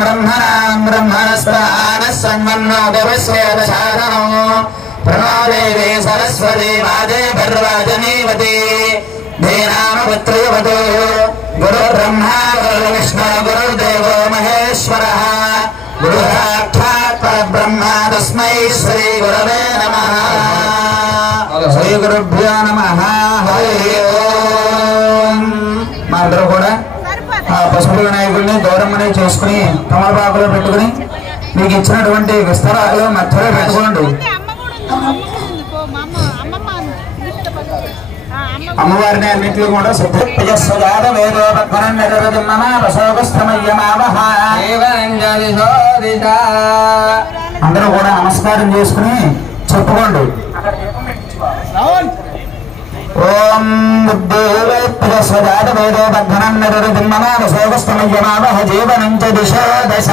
ब्रह्मणां ब्रह्मणस्पदानः सन्मन्नो देवस्वेदशासनो प्रणो देवी सरस्वती वाजे पर्वाजनीवती धीनामपुत्रयवतो गुरुर्ब्रह्मा गुरुर्विष्णु गुरुर्देवो महेश्वरः गुरुसाक्षात् परब्रह्म तस्मै श्री गुरवे नमः श्री गुरुभ्यो नमः हरि ओम मांदर కూడా పసుపు వినాయకుడిని గౌరమ్మని చేసుకుని తమలపాకులో పెట్టుకుని మీకు ఇచ్చినటువంటి విస్తరాకులు మధ్యలో పెట్టుకోండి అమ్మవారిని అన్నింటిలో కూడా సిద్ధ వేదో పక్కన అందరూ కూడా నమస్కారం చేసుకుని చెప్పుకోండి. ఓం బుద్ధేవేత్యస్వజాత వేదో బద్ధనం నిరృతిమ్మనామశోకస్తమయ్యమావహ జీవనం చ దిశో దశ.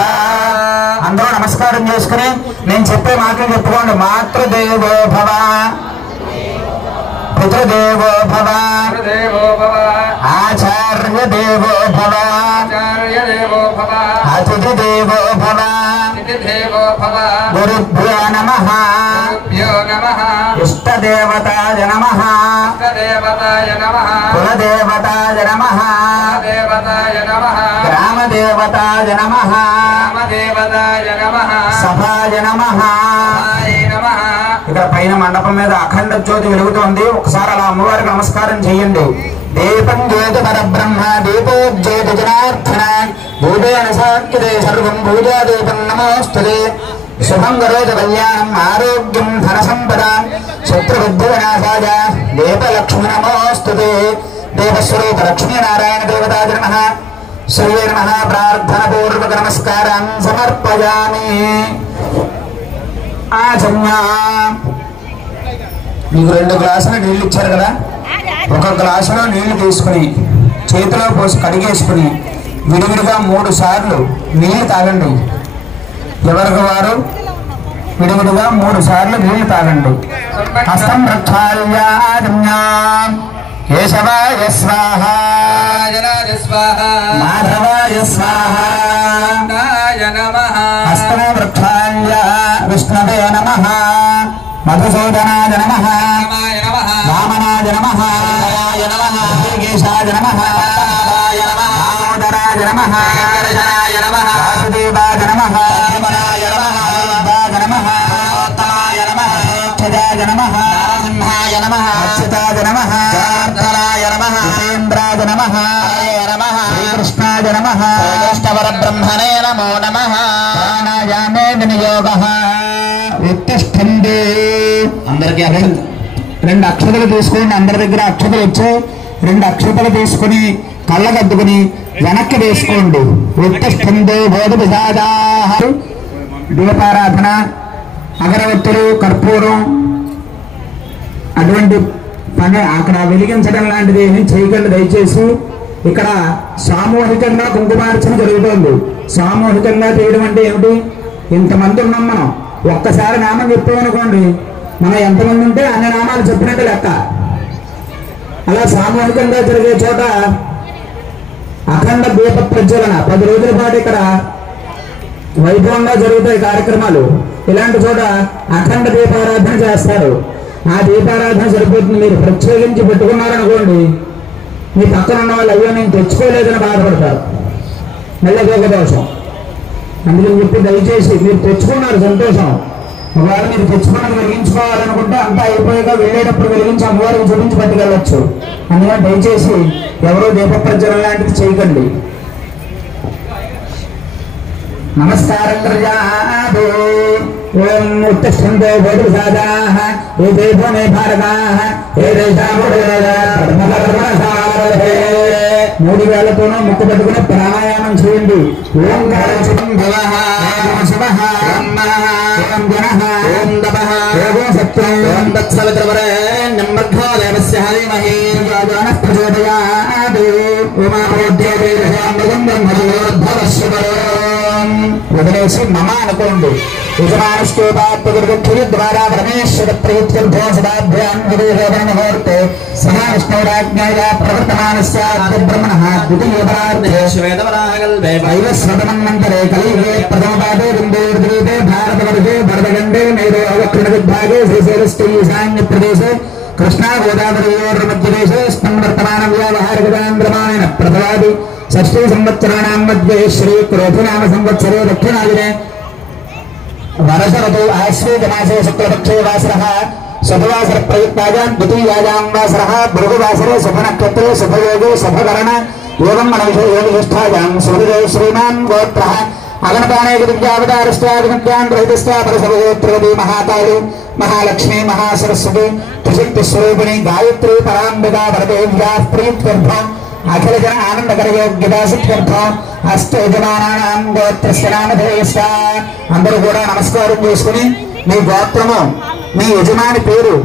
అందరూ నమస్కారం చేసుకుని నేను చెప్పే మాటలు చెప్పుకోండి. మాతృదేవో భవ, పితృదేవో భవ, ఆచార్య దేవో భవ, అతిథి దేవో భవ, గురుభ్యో నమః, ఇష్టదేవతాయ నమః, కులదేవతాయ నమః, గ్రామదేవతాయ నమః, సభాయ నమః. ఇక్కడ పైన మండపం మీద అఖండ జ్యోతి వెలుగుతోంది. ఒకసారి అలా అమ్మవారికి నమస్కారం చేయండి. దీపం జ్యోతి పరబ్రహ్మ దీపో జ్యోతి జనార్దన భూతేన సాక్షితే సర్వం పూజా దీపం నమోస్తుతే. శుభం కరోతు కళ్యాణం ఆరోగ్యం ధన సంపద శత్రుబుద్ధి వినాశాయ దీపలక్ష్మి నమోస్తుతే. దేవస్వరూప లక్ష్మీనారాయణ దేవతాయ నమః. శ్రీ నమః. ప్రార్థన పూర్వక నమస్కారం సమర్పయామి. ఆచమ్యా మీకు 2 గ్లాసులు నీళ్ళు ఇచ్చారు కదా, ఒక గ్లాసులో నీళ్లు తీసుకుని చేతిలో పోసి కడిగేసుకుని విడివిడిగా 3 సార్లు నీళ్లు తాగండి. ఎవరికి వారు విడివిడిగా 3 సార్లు నీళ్లు తాగండి. హస్తం ప్రక్షాళ్యాజమ్యా కేశవాయ స్వాహ, మాధవాయ స్వాహ, హస్తం ప్రక్షాళ్య విష్ణవే నమః, మధుసూదనాయ నమః, వామనాయ నమః, కేశాయ నమః, దామోదరాయ నమః, వాసుదేవాయ నమః, ఉత్తమాయ నమః, అక్షదాయ నమః, సింహాయ నమః, అచ్యుతాయ నమః, జనార్దనాయ నమః, ఉపేంద్రాయ నమః, శ్రీకృష్ణాయ నమః, శ్రీకృష్ణపరబ్రహ్మణే నమో నమః. ప్రాణాయామే వినియోగః. ఉత్తిష్ఠండి. అందరికీ 2 అక్షతలు తీసుకోండి. అందరి దగ్గర అక్షతలు వచ్చాయి. 2 అక్షతలు తీసుకుని కళ్ళగద్దుకుని వెనక్కి వేసుకోండి. ఉత్తిష్ఠండి బోధపిశాచాః. దీపారాధన, అగరవత్తులు, కర్పూరం అటువంటి పని అక్కడ వెలిగించడం లాంటిది ఏమీ చేయకండి దయచేసి. ఇక్కడ సామూహికంగా కుంకుమార్చన జరుగుతోంది. సామూహికంగా చేయడం అంటే ఏమిటి? ఇంతమంది ఉన్నాం మనం, ఒక్కసారి నామం చెప్పామనుకోండి, మనం ఎంతమంది ఉంటే అన్ని నామాలు చెప్పినట్టు లెక్క. అలా సామూహికంగా జరిగే చోట అఖండ దీప ప్రజ్వలన 10 రోజుల పాటు ఇక్కడ వైభవంగా జరుగుతాయి కార్యక్రమాలు. ఇలాంటి చోట అఖండ దీపారాధన చేస్తారు. ఆ దీపారాధన సరిపోతుంది. మీరు ప్రత్యేకించి పెట్టుకున్నారనుకోండి, మీ పక్కన ఉన్న వాళ్ళు అయ్యో నేను తెచ్చుకోలేదని బాధపడతారు, మళ్ళీ ఒక దోషం. అందుకని చెప్పి దయచేసి మీరు తెచ్చుకున్నారు సంతోషం. ఒకవేళ మీరు తెచ్చుకున్నది వెలిగించుకోవాలనుకుంటే అంతా అయిపోయాక వెళ్ళేటప్పుడు వెలిగించి అమ్మవారికి చూపించి పట్టుకెళ్ళచ్చు. అందుకని దయచేసి ఎవరో దీప ప్రజ్వలన లాంటిది చేయకండి. నమస్కారం ప్రజాభో. ఓం ఉత్తిష్ఠంతో బోధిసాదాః ఏ దేవోనే భారతాః ఏ దేశాముడేదాత్మకర్మసారథే. 3 వేళ్లతోనూ ముక్కు పెట్టుకుని ప్రాణాయామం చేయండి. ఓం కారచితం భవః, ఓం శివః, ఓం మనః, ఓం జనః, ఓం తపః, ఓం సత్యం, ఓం తత్సవితుర్వరేణ్యం భర్గో దేవస్య ధీమహి ధియోయోనః ప్రచోదయాత్. ఉమామోద్యోగేషాం బ్రహ్మోద్భవస్య. వదిలేసి మమ అనుకోండి. యజమానస్కోపాత్మగురుగక్షుడి ద్వారా పరమేశ్వర ప్రయుక్తోసదాభ్యాముహూర్తే సహ విష్ణురాజ్ఞాయా ప్రవర్తమానస్యాద్య బ్రహ్మణః ద్వితీయపరార్థే వైవస్వతమన్వంతరే కలియుగే ప్రథమపాదే బిందోర్ద్వీపే భారతవర్షే భరతఖండే మేరో అవక్షణ విభాగే శ్రీశైలస్థే ఈశాన్య ప్రదేశే కృష్ణా గోదావరియోర్మధ్యదేశే స్పంవర్తమాన వ్యావహారికదాంధ్రమాణేన ప్రథమాది షష్ఠీ సంవత్సరాణాం మధ్యే శ్రీ క్రోధినామ సంవత్సరే దక్షిణాదినే వర్ష ఋతు ఆశ్వేజమాసే శుక్లపక్షే వాసరః శుభవాసర ప్రయుక్తాయాం ద్వితీయాయాం వాసరః భృగువాసరే శుభనక్షత్రే శుభయోగే శుభకరణ యోగం మనవిష్టాయాం శుభదే శ్రీమాన్ గోత్రః అగణపానేకవిద్యావతారిష్టాదివిద్యాన్ మహాకాళి మహాలక్ష్మి మహాసరస్వతి త్రిశక్తి స్వరూపిణి గాయత్రి పరాంబికా వరదేవ్యా ప్రీత్యర్థం అఖిల జన ఆనందకరయోగ్యతా సిద్ధ్యర్థం అష్టయజమానానాం గోత్రస్య నామధేయస్య. అందరూ కూడా నమస్కారం చేసుకుని మీ గోత్రము, మీ యజమాని పేరు,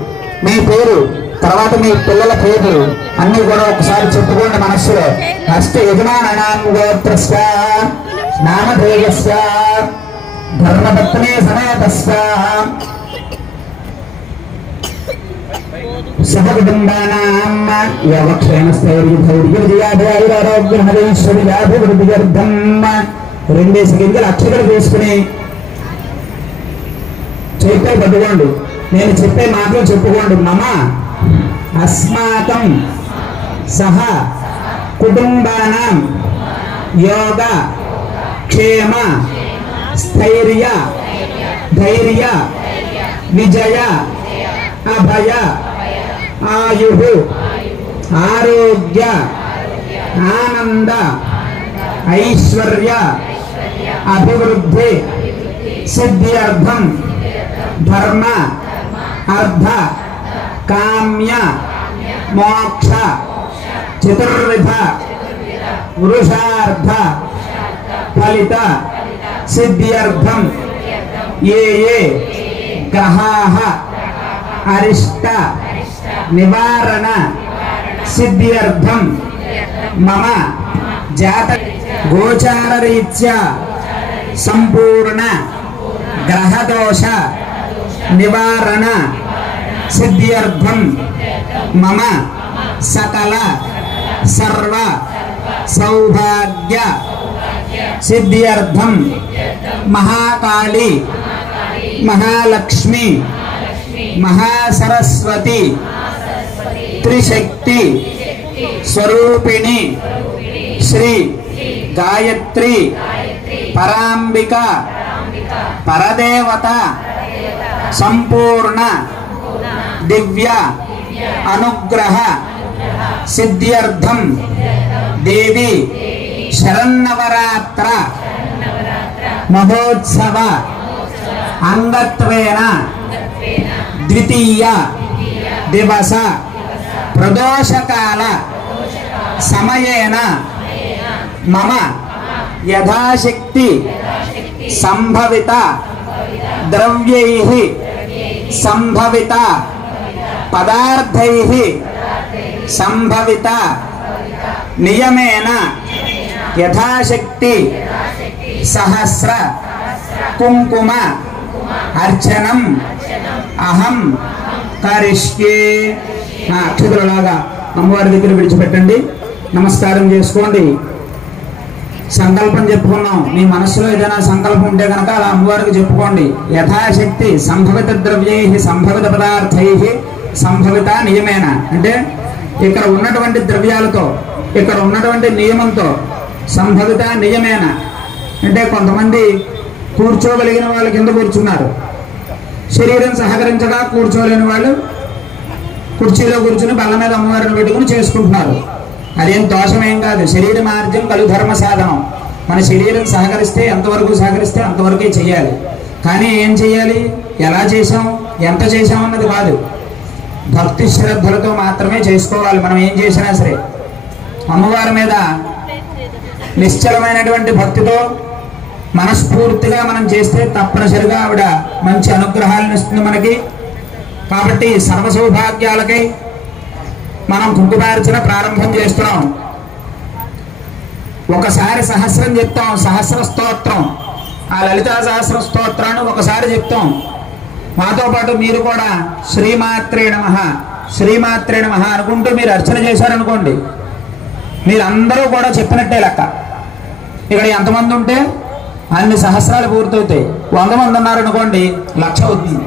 మీ పేరు, తర్వాత మీ పిల్లల పేర్లు అన్ని కూడా ఒకసారి చెప్పుకోండి మనస్సులో. అష్ట యజమానానాం గోత్రస్య నామధేయస్య ధర్మపత్నే సమేతస్య సహకుటుంబానాం యోగక్షేమస్థైర్యధైర్యవిజయాభివృద్ధ్యర్థం. 2 సెకండ్లు అక్షరాలు తీసుకుని చేతితో పట్టుకోండి. నేను చెప్పే మాటలు చెప్పుకోండి. మమ అస్మాకం సహ కుటుంబానాం యోగ క్షేమ స్థైర్య ధైర్య విజయ అభయ ఆయు ఆరోగ్య ఆనంద ఐశ్వర్య అభివృద్ధి సిద్ధ్యర్థం ధర్మ అర్థ కామ్య మోక్ష చతుర్విధ పురుషార్థ ఫలిత సిద్ధ్యర్థం ఏ ఏ గ్రహాః అరిష్ట నివారణ సిద్ధ్యర్థం మమ జాత గోచారరీత్యా సంపూర్ణ గ్రహదోష నివారణ సిద్ధ్యర్థం మమ సకల సర్వ సౌభాగ్య సిద్ధ్యర్థం మహాకాళి మహాలక్ష్మి మహాసరస్వతి త్రిశక్తి స్వరూపిణి శ్రీ గాయత్రి పరాంబిక పరదేవత సంపూర్ణ దివ్య అనుగ్రహ సిద్ధ్యర్థం దేవి శరన్నవరాత్ర మహోత్సవ అంగత్వేన ద్వితీయ దివస ప్రదోషకాల సమయేన మమ యథాశక్తి సంభవిత ద్రవ్యైః సంభవిత పదార్థైః సంభవిత నియమేన యథాశక్తి సహస్ర కుంకుమ అర్చనం అహం కరిష్యే. అక్షతులలాగా అమ్మవారి దగ్గర విడిచిపెట్టండి, నమస్కారం చేసుకోండి. సంకల్పం చెప్పుకున్నాం. మీ మనస్సులో ఏదైనా సంకల్పం ఉంటే కనుక అలా అమ్మవారికి చెప్పుకోండి. యథాశక్తి సంభవిత ద్రవ్యైః సంభవిత పదార్థైః సంభవిత నియమేన అంటే ఇక్కడ ఉన్నటువంటి ద్రవ్యాలతో, ఇక్కడ ఉన్నటువంటి నియమంతో సంభవిత నియమేన అంటే కొంతమంది కూర్చోగలిగిన వాళ్ళు కింద కూర్చున్నారు, శరీరం సహకరించగా కూర్చోలేని వాళ్ళు కుర్చీలో కూర్చుని బల్ల మీద అమ్మవారిని పెట్టుకుని చేసుకుంటున్నారు. అదేం దోషమేం కాదు. శరీర మార్గం కలు ధర్మ సాధనం. మన శరీరం సహకరిస్తే ఎంతవరకు సహకరిస్తే అంతవరకే చేయాలి. కానీ ఏం చేయాలి, ఎలా చేసాం, ఎంత చేసాం అన్నది కాదు. భక్తి శ్రద్ధలతో మాత్రమే చేసుకోవాలి. మనం ఏం చేసినా సరే అమ్మవారి మీద నిశ్చలమైనటువంటి భక్తితో మనస్ఫూర్తిగా మనం చేస్తే తప్పనిసరిగా ఆవిడ మంచి అనుగ్రహాలను ఇస్తుంది మనకి. కాబట్టి సర్వ సౌభాగ్యాలకై మనం కుంకుమార్చన ప్రారంభం చేస్తున్నాం. ఒకసారి సహస్రం చెప్తాం, సహస్ర స్తోత్రం. ఆ లలితా సహస్ర స్తోత్రాన్ని ఒకసారి చెప్తాం. మాతో పాటు మీరు కూడా శ్రీమాత్రే నమః శ్రీమాత్రే నమః అనుకుంటూ మీరు అర్చన చేశారనుకోండి, మీరందరూ కూడా చెప్పినట్టే లెక్క. ఇక్కడ ఎంతమంది ఉంటే అన్ని సహస్రాలు పూర్తవుతాయి. 100 మంది ఉన్నారనుకోండి 1,00,000 అవుతుంది.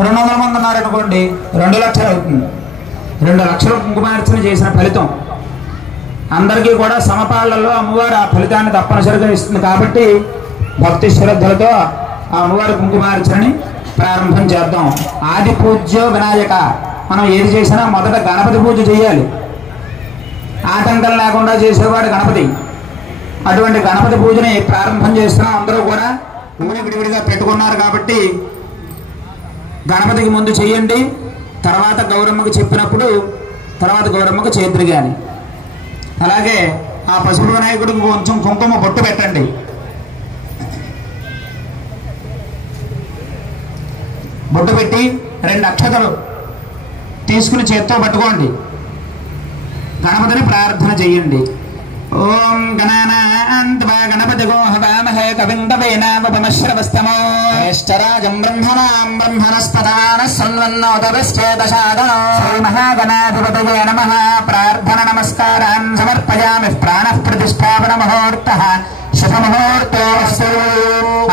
200 మంది ఉన్నారనుకోండి 2 లక్షలు అవుతుంది. 2 లక్షల కుంకుమార్చన చేసిన ఫలితం అందరికీ కూడా సమపాళ్లలో అమ్మవారు ఆ ఫలితాన్ని తప్పనిసరిగా ఇస్తుంది. కాబట్టి భక్తి శ్రద్ధలతో ఆ అమ్మవారి కుంకుమార్చనని ప్రారంభం చేద్దాం. ఆది పూజ్యో వినాయక. మనం ఏది చేసినా మొదట గణపతి పూజ చేయాలి. ఆటంకం లేకుండా చేసేవాడు గణపతి. అటువంటి గణపతి పూజని ప్రారంభం చేస్తున్నాం. అందరూ కూడా విడివిడిగా పెట్టుకున్నారు కాబట్టి గణపతికి ముందు చెయ్యండి, తర్వాత గౌరమ్మకు చెప్పినప్పుడు తర్వాత గౌరమ్మకు చేతురుగాని. అలాగే ఆ పసుపు వినాయకుడికి కొంచెం కుంకుమ బొట్టు పెట్టండి. బొట్టు పెట్టి 2 అక్షతలు తీసుకుని చేత్తో పట్టుకోండి. గణపతిని ప్రార్థన చెయ్యండి. ఓం గణానాన్త్వా గణపతిగో హవామహే కవిం కవీనావపమశ్రవస్తమో జ్యేష్ఠరాజం బ్రహ్మణాం బ్రహ్మణస్పదానః సన్వన్నోతవిశ్చేదశాదనో శ్రీమహాగణాధిపతయే నమః. ప్రార్థన నమస్కారాన్ సమర్పయామి. ప్రాణః ప్రతిష్టాపన ముహూర్తః శుభముహూర్తోస్తు.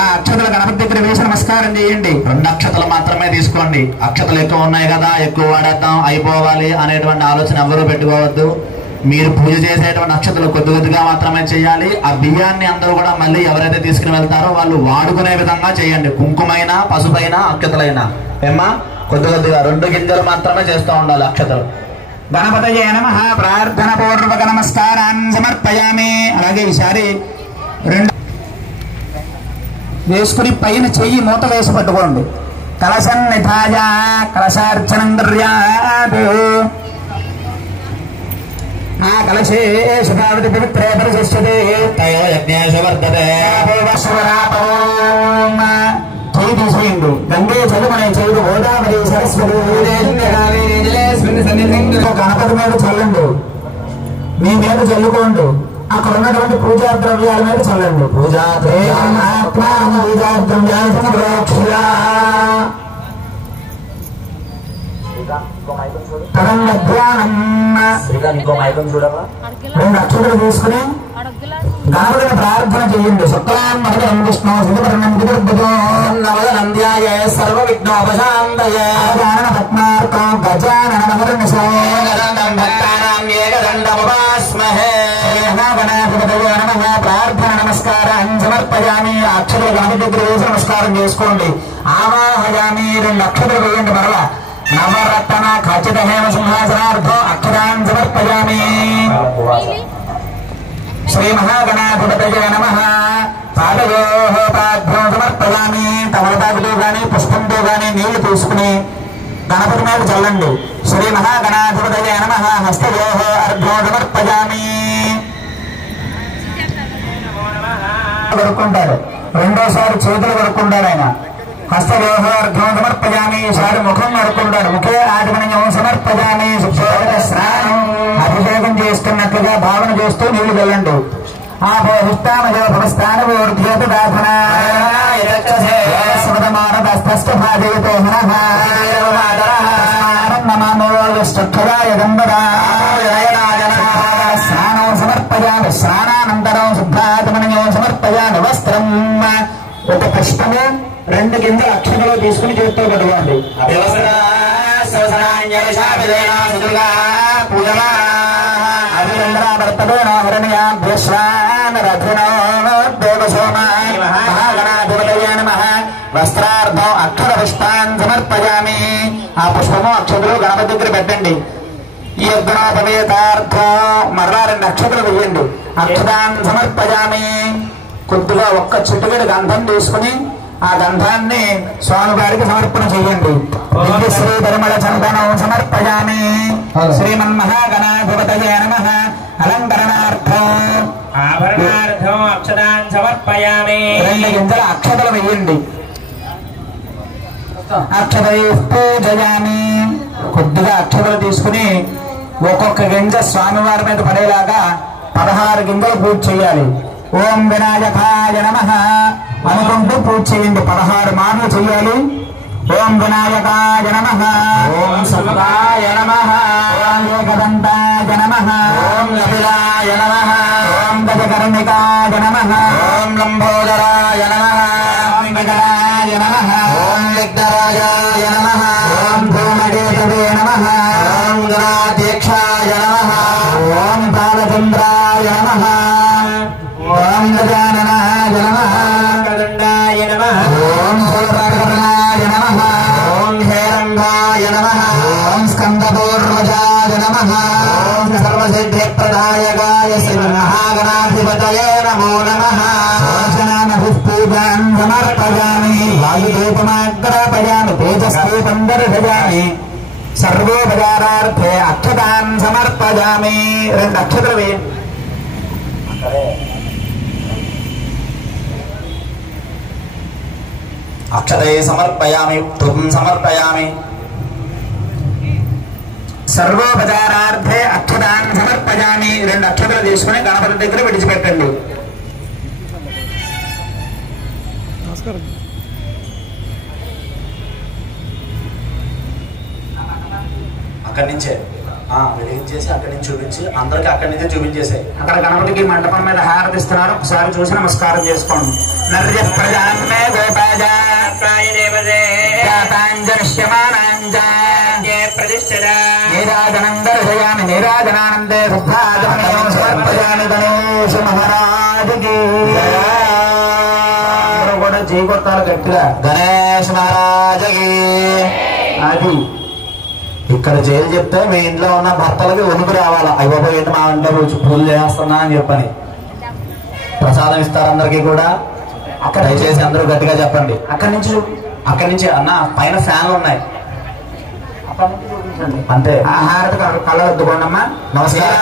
ఆ అక్షతలు గణపతి దగ్గర వేసి నమస్కారం చేయండి. 2 అక్షతలు మాత్రమే తీసుకోండి. అక్షతలు ఎక్కువ ఉన్నాయి కదా, ఎక్కువ వాడేద్దాం, అయిపోవాలి అనేటువంటి ఆలోచన ఎవరూ పెట్టుకోవద్దు. మీరు పూజ చేసేటువంటి అక్షతలు కొద్దిగా మాత్రమే చేయాలి. ఆ బియ్యాన్ని అందరూ కూడా మళ్ళీ ఎవరైతే తీసుకుని వెళ్తారో వాళ్ళు వాడుకునే విధంగా చేయండి. కుంకుమైనా పసుపైనా అక్షతలైనా ఏమా కొద్దిగా 2 గింజలు మాత్రమే చేస్తూ ఉండాలి అక్షతలు. గణపతయే నమః. ప్రార్థన పూర్వక నమస్కారాన్ సమర్పయామి. అలాగే ఈసారి 2 వేసుకుని పైన చెయ్యి మూత వేసి పట్టుకోండి. కలశన్నిధాయ కలశార్చనం దర్యాదు. ఆ కలశే శుభావతి పవిత్రే పరిశిష్యతే తయో యజ్ఞేషు వర్ధతే. చెయ్యి తీసేయండి. గంగే చదువునే చెయ్యి గోదావరి సరస్వతి గణపతి మీద చల్లండి. మీ మీద చల్లుకోండి. అక్కడ ఉన్నటువంటి పూజా ద్రవ్యాల మీద చల్లండి. పూజా రెండు అక్షతలు తీసుకుని గణపతిని ప్రార్థన చేయండి. శుక్లాం విష్ణు నంద్యాయ సర్వ విఘ్నోపశాంతయే గజానన పద్మార్కం గజానన ప్రార్థన నమస్కారం సమర్పయామి. అక్షతలు గణపతి దగ్గర వేసి నమస్కారం చేసుకోండి. ఆవాహయామి. 2 అక్షతలు వేయండి. మరలా నవరత్న ఖచ్చిత హేమ సింహాసనార్థం అక్షరాన్ సమర్పయామి. శ్రీ మహాగణాధిపతయే నమః. పాదయోః పాద్భ్యం సమర్పయామి. తమలపాకుతో గాని పుష్పంతో గాని నీళ్లు తీసుకుని గణపతి మీద చల్లండి. శ్రీ మహాగణాధిపతయే నమః. హస్తయోః అర్ఘ్యం సమర్పయామి. కడుక్కుంటారు. రెండోసారి చేతులు కడుక్కుంటారు ఆయన. హస్తయోః అర్ఘ్యం సమర్పయామి. ఈసారి ముఖం కడుక్కుంటారు. ముఖే ఆచమనీయం సమర్పయామి. స్నానం అభిషేకం చేస్తున్నట్లుగా భావన చేస్తూ నీళ్లు వెళ్ళండి. స్నానం సమర్పయామి. స్నానానంతరం శుద్ధాత్మనీయం సమర్పయామి. వస్త్రం ఒక పుష్పము 2 గింజల అక్షతలు తీసుకుని చేతితో పట్టుకోండి. వస్త్రార్థం అక్షర పుష్పాన్ని సమర్పయామి. ఆ పుష్పము అక్షతలు గణపతి దగ్గర పెట్టండి. ఈ యజ్ఞోపవేతార్థం మరలా 2 అక్షతలు వేయండి. అక్షతాన్ని సమర్పయామి. కొద్దిగా ఒక్క చిటికెడు గంధం తీసుకుని ఆ గంధాన్ని స్వామివారికి సమర్పణ చేయండి. శ్రీ పరిమళ చందనం సమర్పయామి. శ్రీమన్మహాగణాధిపతయే నమః. అలంకరణార్థం ఆభరణార్థం అక్షతాన్ సమర్పయామి. 2 గింజల అక్షతలు వేయండి. అక్షతై పూజయామి. కొద్దిగా అక్షతలు తీసుకుని ఒక్కొక్క గింజ స్వామివారి మీద పడేలాగా 16 గింజలు పూజ చేయాలి. ఓం వినాయకాయ నమః. అనుకుంటూ పూజ చేయండి. 16 మార్లు చెయ్యాలి. ఓం వినాయకాయ నమః, ఓం సర్వాయ నమః, ఓం ఏకదంతాయ నమః, ఓం కపిలాయ నమః, ఓం గజకర్ణికాయ నమః, ఓం లంబోదరాయ నమః, ఓం వికటాయ నమః, ఓం విఘ్నరాజాయ నమః, ఓం ధూమకేతవే నమః, ఓం గణాధ్యక్షాయ నమః, ఓం బాలచంద్రాయ నమః, ఓం గజాననాయ నమః, కదండాయ నమః, ఓం శూలపాకర్ణాయ నమః, ఓం హేరంగాయ నమః, ఓం స్కందపూర్వజాయ నమః, ఓం సర్వసిద్ధిప్రదాయకాయ శ్రీ మహాగణాధిపతయే నమో నమః. పూజాం సమర్పయామి, వాయుధూపమాగ్రాపయామి, తేజస్సూపం దర్శయామి, సర్వోపచారార్థే అక్షతాన్ సమర్పయామి. 2 అక్షతలు వేయండి. అక్షతే సమర్పయామి, ధూపం సమర్పయామి. సర్వోపచారార్థే అక్షతాన్ సమర్పయామి. 2 అక్షతలు తీసుకుని గణపతి దగ్గర విడిచిపెట్టండి. అక్కడి నుంచే వెలిగించేసి అక్కడి నుంచి చూపించి అందరికి అక్కడి నుంచే చూపించేసాయి. అక్కడ గణపతికి మండపం మీద హారతిస్తున్నారు. ఒకసారి చూసి నమస్కారం చేసుకోండి. నర్య ప్రజాన్మే గోపాజానందర్శయామి, నీరాజనానందే సమర్పయామి. గణేశ మహారాజుకి కూడా చేకొట్టాలి గట్టిగా. గణేశ మహారాజుకి. అది ఇక్కడ జైలు చెప్తే మీ ఇంట్లో ఉన్న భర్తలకి వణుకు రావాలా. అయ్యబాబు ఏంటి మా ఇంట్లో పూజలు చేస్తున్నా అని చెప్పని. ప్రసాదం ఇస్తారు అందరికి కూడా. అక్కడ దయచేసి అందరూ గట్టిగా చెప్పండి. అక్కడి నుంచి అన్న పైన ఫ్యాన్లు ఉన్నాయి అంతే. ఆహారత కళ్ళొద్దుకోండమ్మా. నమస్కారం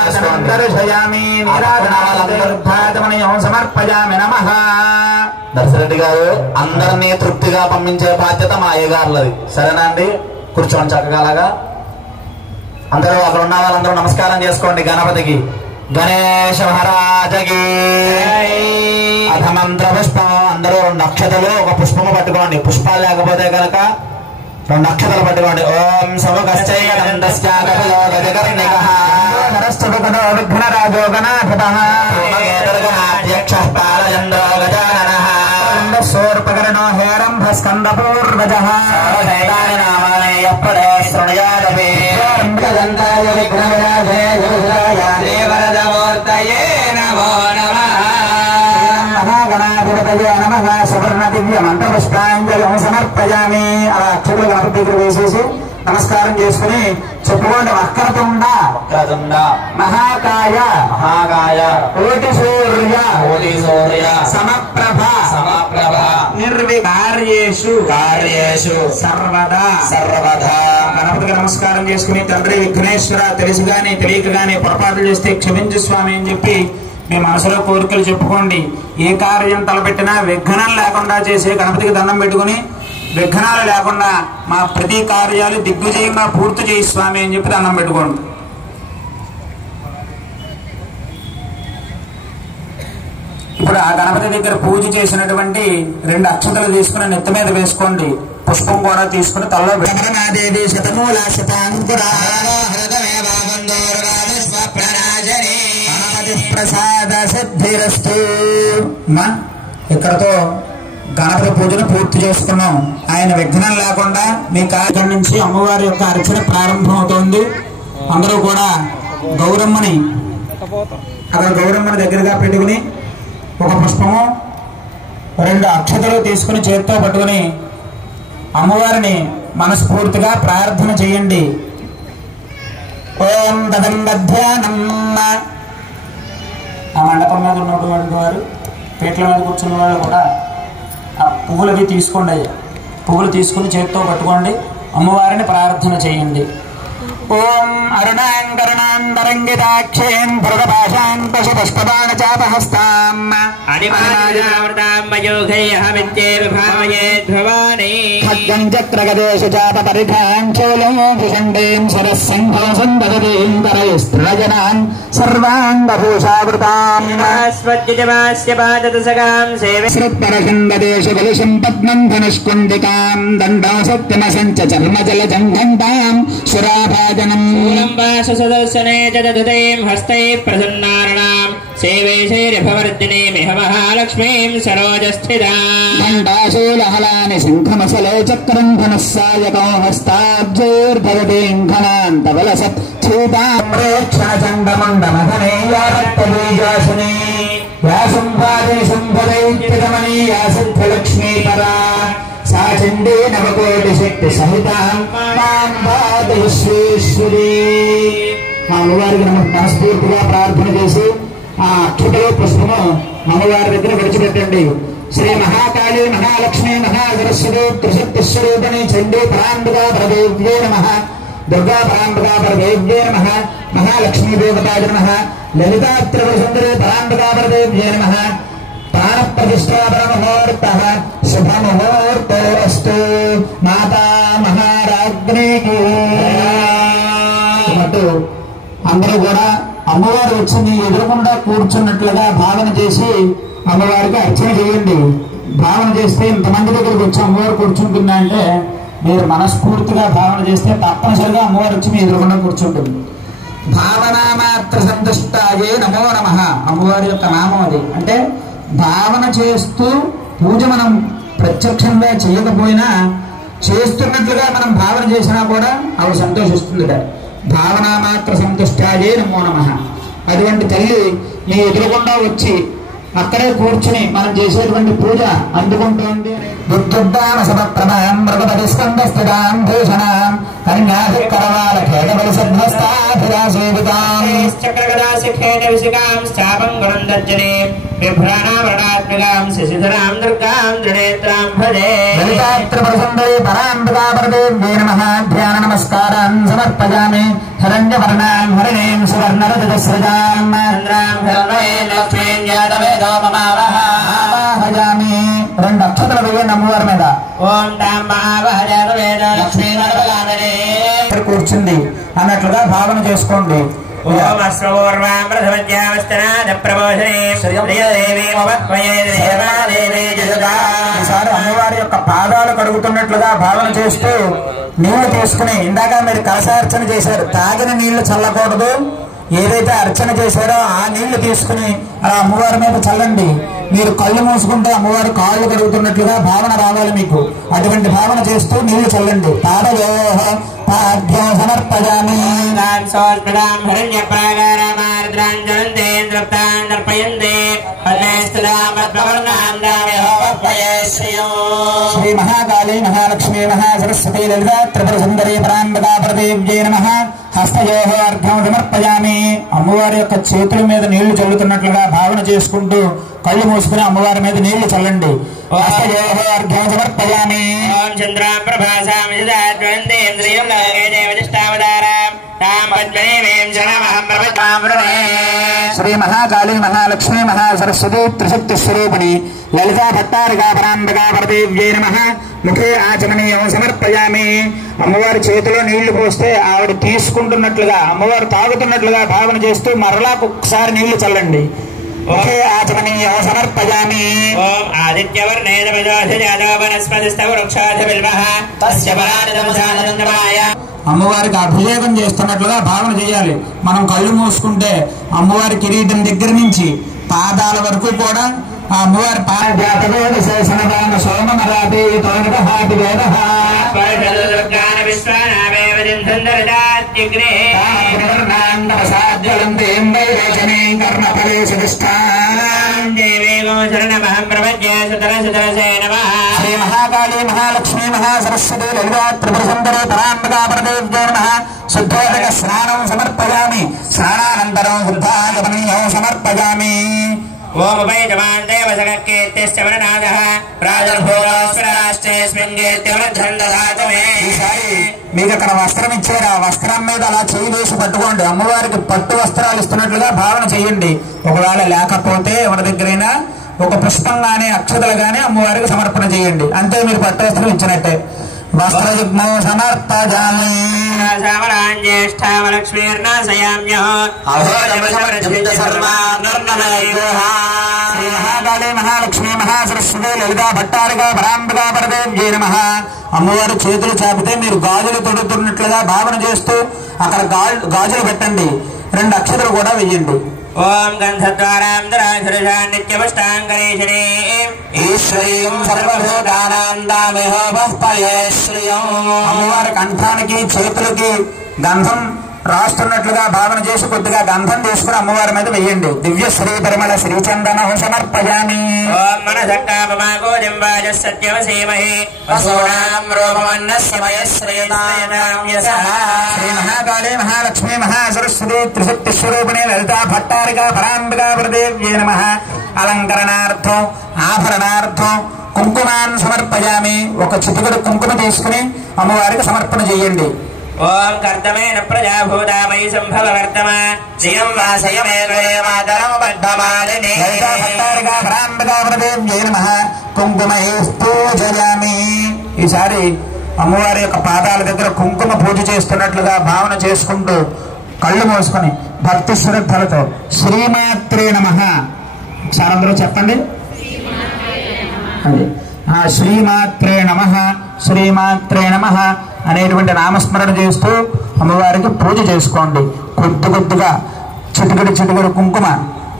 సమర్పయామి నమః. దర్శరెడ్డి గారు అందరినీ తృప్తిగా పంపించే బాధ్యత మా అయ్యగారులది. సరేనా అండి? కూర్చోండి చక్కగా. అందరూ అక్కడ ఉన్న వాళ్ళందరూ నమస్కారం చేసుకోండి గణపతికి. గణేశ మహారాజకి. అథమంత్ర పుష్పం. అందరూ 2 అక్షతలు 1 పుష్పము పట్టుకోండి. పుష్పాలు లేకపోతే కనుక 2 అక్షతలు పట్టుకోండి. ఓం విఘ్నరాజో గణాధిపః సోర్పకరణో హేరంభ స్కందపూర్వజః మహాగణాధిపతయే నమః. సువర్ణ దివ్య మంత్రపుష్పాంజలిం సమర్పయామి. అలా అక్షతులు గణపతి దగ్గర వేసేసి నమస్కారం చేసుకుని చెప్పుకోండి. వక్రతుండ మహాకాయ కోటి సూర్య సమప్రభ నిర్వికార్యేషు సర్వదా. గణపతికి నమస్కారం చేసుకుని తండ్రి విఘ్నేశ్వర తెలిసి గాని తెలియక గాని పొరపాట్లు చేస్తే క్షమించు స్వామి అని చెప్పి మీ మనసులో కోరికలు చెప్పుకోండి. ఏ కార్యం తలపెట్టినా విఘ్నం లేకుండా చేసే గణపతికి దండం పెట్టుకుని విఘ్నాలు లేకుండా మా ప్రతి కార్యాలు దిగ్విజయంగా పూర్తి చేయి స్వామి అని చెప్పి దండం పెట్టుకోండి. ఇప్పుడు ఆ గణపతి దగ్గర పూజ చేసినటువంటి 2 అక్షతలు తీసుకుని నెత్తి మీద వేసుకోండి. పుష్పం కూడా తీసుకుని తలలో దేవి శతమూల ప్రసాద సిద్ధిరస్తు. ఇక్కడతో గణపతి పూజను పూర్తి చేసుకున్నాం. ఆయన విఘ్నం లేకుండా మీ కార్యం నుంచి అమ్మవారి యొక్క అర్చన ప్రారంభం అవుతోంది. అందరూ కూడా గౌరమ్మని దగ్గరగా పెట్టుకుని 1 పుష్పము 2 అక్షతలు తీసుకుని చేతితో పట్టుకుని అమ్మవారిని మనస్ఫూర్తిగా ప్రార్థన చేయండి. ఓం దదంధ్యానం. ఆ మండపం మీద ఉన్నటువంటి వారు, పీటల మీద కూర్చున్న వాళ్ళు కూడా ఆ పువ్వులవి తీసుకోండి. పువ్వులు తీసుకుని చేతితో పట్టుకోండి. అమ్మవారిని ప్రార్థన చేయండి. ఓం అరుణాంకరుణాంతరంగితాక్షేం భరతపాశాంతశుపుష్పబాణచాపహస్తాం ఖడ్గం చక్రగదేశు చాపపరిఖాం చోళం భుషండేం శరస్సంఘం సందదీం కరయస్త్రజనాన్ సర్వాంగభూషావృతాం శ్రుత్పరఖండదేశు బలిషం పద్మం ధనుష్కుండికాం దండం సత్యమసంచ చర్మజలజం ఘంటాం సురాభాజనం సదస్సనే జదధుతైం హస్తై ప్రసన్నారణాం సేవేశైరభవర్ధినీమిహ మహాలక్ష్మీం సరోజస్థితాం ఘంటాశూలహలాని శంఖమసలే చక్రం ధనుస్సాయకో హస్తాబ్జైర్భవతీం ఘనాంతబలసత్స్థితాం ప్రేక్షణచండమండమధనేయారక్తబీజాసునే యా సంవాదే సంపదైత్యగమనీ యా సిద్ధలక్ష్మీపరా సా చండీ నవకోటి శక్తి సహితాం మాం పాతు విశ్వేశ్వరీ. మా అమ్మవారికి మనస్ఫూర్తిగా ప్రార్థన చేసి ఆ అక్షతలో పుష్పము అమ్మవారి దగ్గర విడిచిపెట్టండి. శ్రీ మహాకాళీ మహాలక్ష్మీ మహాసరస్వతి త్రిశక్తిస్వరూపిణి చండీ పరాంబికా పరదేవ్యే నమః, దుర్గా పరాంబికా పరదేవ్యే నమః, మహాలక్ష్మీ దేవతాయ నమః, లలితా త్రిపురసుందరీ పరాంబికా పరదేవ్యే నమః. ప్రాణప్రతిష్ఠాపనముహూర్తః శుభముహూర్తోస్తు మాతా మహారాజ్ఞికి. అందరూ కూడా అమ్మవారు వచ్చింది ఎదురకుండా కూర్చున్నట్లుగా భావన చేసి అమ్మవారికి అర్చన చేయండి. భావన చేస్తే ఇంతమంది దగ్గరికి వచ్చి అమ్మవారు కూర్చుంటుందా అంటే మీరు మనస్ఫూర్తిగా భావన చేస్తే తప్పనిసరిగా అమ్మవారు వచ్చి మీ ఎదురకుండా కూర్చుంటుంది. భావన మాత్ర సంతుష్టాయే నమో నమః అమ్మవారి యొక్క నామం అది. అంటే భావన చేస్తూ పూజ మనం ప్రత్యక్షంగా చేయకపోయినా చేస్తున్నట్లుగా మనం భావన చేసినా కూడా ఆవిడ సంతోషిస్తుందిట. భావన మాత్ర సంతుష్టాయే నమో నమః. అటువంటి తల్లి మీ ఎదురుకుండా వచ్చి అక్కడే కూర్చుని మనం చేసేటువంటి పూజ అందుకుంటోంది. దుర్దుర్దాన సమప్రభాం మృగపతి స్కందస్థితాం భూషణాం కన్యాధికరవాల ఖేదబలి సద్భస్తాభిరాసేవితాం చక్రగదాశిఖేన విశికాం శాపం గుణందర్జనే బిభ్రాణామరణాత్మికాం శశిధరాం దుర్గాం దృఢేత్రాం భజే. లలితాత్రిపురసుందరీ పరాంబికా పరదేవ్యే నమః. ధ్యాన నమస్కారాన్ సమర్పయామి. హిరణ్యవర్ణాం హరిణీం సువర్ణరజతస్రజాం ఆవాహయామి. రెండు అక్షతలు వేయండి అమ్మవారి మీద. ఓం తాం మహావహజాతవేద లక్ష్మీ నరపగామినే. కూర్చుంది అన్నట్లుగా భావన చేసుకోండి. ఓం అశ్వపూర్వాం ప్రథమజ్ఞావస్తనాద ప్రబోధనే ప్రియదేవి మమత్వయే దేవాదేవి జగదా. ఈసారి అమ్మవారి యొక్క పాదాలు కడుగుతున్నట్లుగా భావన చేస్తూ నీళ్లు తీసుకుని, ఇందాక మీరు కలశార్చన చేశారు, తాగిన నీళ్లు చల్లకూడదు. ఏదైతే అర్చన చేశారో ఆ నీళ్లు తీసుకుని అలా అమ్మవారి మీద చల్లండి. మీరు కళ్ళు మూసుకుంటే అమ్మవారి కాళ్ళు కడుగుతున్నట్లుగా భావన రావాలి మీకు. అటువంటి భావన చేస్తూ నీళ్లు చల్లండి. పాదయోః పాద్యం సమర్పయామి. శ్రీ మహాకాళీ మహాలక్ష్మీ మహాసరస్వతీ లలితా త్రిపుర సుందరీ పరాంబికా పరదేవ్యై నమః. హస్తయోః అర్ఘ్యం సమర్పయామి. అమ్మవారి యొక్క చేతుల మీద నీళ్లు చల్లుతున్నట్లుగా భావన చేసుకుంటూ కళ్ళు మూసుకుని అమ్మవారి మీద నీళ్లు చల్లండి. హస్తయోః అర్ఘ్యం సమర్పయామి. ఓం చంద్రాం ప్రభాసాం యజాద్వందేంద్రియం లోకే దేవతిష్టావతారాం తాం పద్మనేవేం జనమహం ప్రపద్మావృణే. శ్రీ మహాకాళీ మహాలక్ష్మీ మహాసరస్వతీ త్రిశక్తి స్వరూపిణి లలితా భట్టారికా పరాంబికా పరదేవ్యై నమః. ముఖే ఆచమనీయం సమర్పయామి. అమ్మవారి చేతిలో నీళ్లు పోస్తే ఆవిడ తీసుకుంటున్నట్లుగా, అమ్మవారు తాగుతున్నట్లుగా భావన చేస్తూ మరలా ఒక్కసారి నీళ్లు చల్లండి. ముఖే ఆచమనీయం సమర్పయామి. ఓం ఆదిత్యవర్ణేన ప్రజోషజాతో వనస్పతిస్తవ వృక్షాధిబిల్వః తస్య పరానిదముసానందమాయ. అమ్మవారికి అభిషేకం చేస్తున్నట్లుగా భావన చేయాలి. మనం కళ్ళు మూసుకుంటే అమ్మవారి కిరీటం దగ్గర నుంచి పాదాల వరకు కూడా ఆ అమ్మవారి పాదవేద శేషణదాన సోమనరాతి తోనహాటి వేద శ్రీ మహాకాళీ మహాలక్ష్మీ మహాసరస్వతీ లలితా త్రిపుర సుందరీ పరాంబికా పరదేవ్యై నమః. శుద్ధోదక స్నానం సమర్పయామి. స్నానానంతరం శుద్ధాగమనీయం సమర్పయామి. ఓం ఉపైతమాన్ దేవసగక్కేత్యశ్చ వననాదః ప్రాదుర్భూతస్వరాష్ట్రేస్మిన్ కీర్తిమధ్యం దదాతు మే. మీకు అక్కడ వస్త్రం ఇచ్చారు, ఆ వస్త్రం మీద అలా చేయి వేసి పట్టుకోండి. అమ్మవారికి పట్టు వస్త్రాలు ఇస్తున్నట్లుగా భావన చేయండి. ఒకవేళ లేకపోతే ఎవరి దగ్గరైనా ఒక పుష్పం గానీ అక్షతలు గానీ అమ్మవారికి సమర్పణ చేయండి. అంతే మీరు పట్టు వస్త్రం ఇచ్చినట్టే. వస్త్రయుగ్మో సమర్పయామి. శ్రీ మహాకాళీ మహాలక్ష్మీ మహాసరస్వతి లలితా భట్టారిక పరాంబికా పరదేవ్యై నమః. అమ్మవారు చేతులు చాపితే మీరు గాజులు తొడుతున్నట్లుగా భావన చేస్తూ అక్కడ గాజులు పెట్టండి. 2 అక్షతలు కూడా వెయ్యండి. ఓం గంధద్వారాం దరాధురుషాం నిత్యపుష్టాంగరీషిణీ ఈశ్వరీయం సర్వభూతానాం దామిహోపః పయేశ్రియం. అమ్మవారి కంఠానికి చేతులకి గంధం రాస్తున్నట్లుగా భావన చేసి కొద్దిగా గంధం తీసుకుని అమ్మవారి మీద వెయ్యండి. దివ్య శ్రీ పరిమళ శ్రీచందనం సమర్పయామి. ఓం మనసక్కాపమాగోజంబాజ సత్యవసీమహి వసూనాం రూపమన్నస్య మయశ్రేయాం యసః. శ్రీ మహాకాళీ మహాలక్ష్మీ మహాసరస్వతి త్రిశక్తి స్వరూపిణి లలితా భట్టారిక పరాంబికా పరదేవ్యై నమః. అలంకరణార్థం ఆభరణార్థం కుంకుమాన్ సమర్పయామి. ఒక చిటికెడు కుంకుమ తీసుకుని అమ్మవారికి సమర్పణ చేయండి. ఓం కర్తమేన ప్రజాభూతామయి సంభవ వర్తమ శ్రియం వాసయమే మాతరం బద్ధమాలిని. లలితా భట్టారికా పరాంబికా పరదేవ్యై నమః. కుంకుమై పూజయామి. ఈసారి అమ్మవారి యొక్క పాదాల దగ్గర కుంకుమ పూజ చేస్తున్నట్లుగా భావన చేసుకుంటూ కళ్ళు మూసుకొని భక్తి శ్రద్ధలతో శ్రీమాత్రే నమః ఒకసారి అందరూ చెప్పండి. అది శ్రీమాత్రే నమః శ్రీమాత్రే నమః అనేటువంటి నామస్మరణ చేస్తూ అమ్మవారికి పూజ చేసుకోండి. కొద్దిగా చిటికెడు కుంకుమ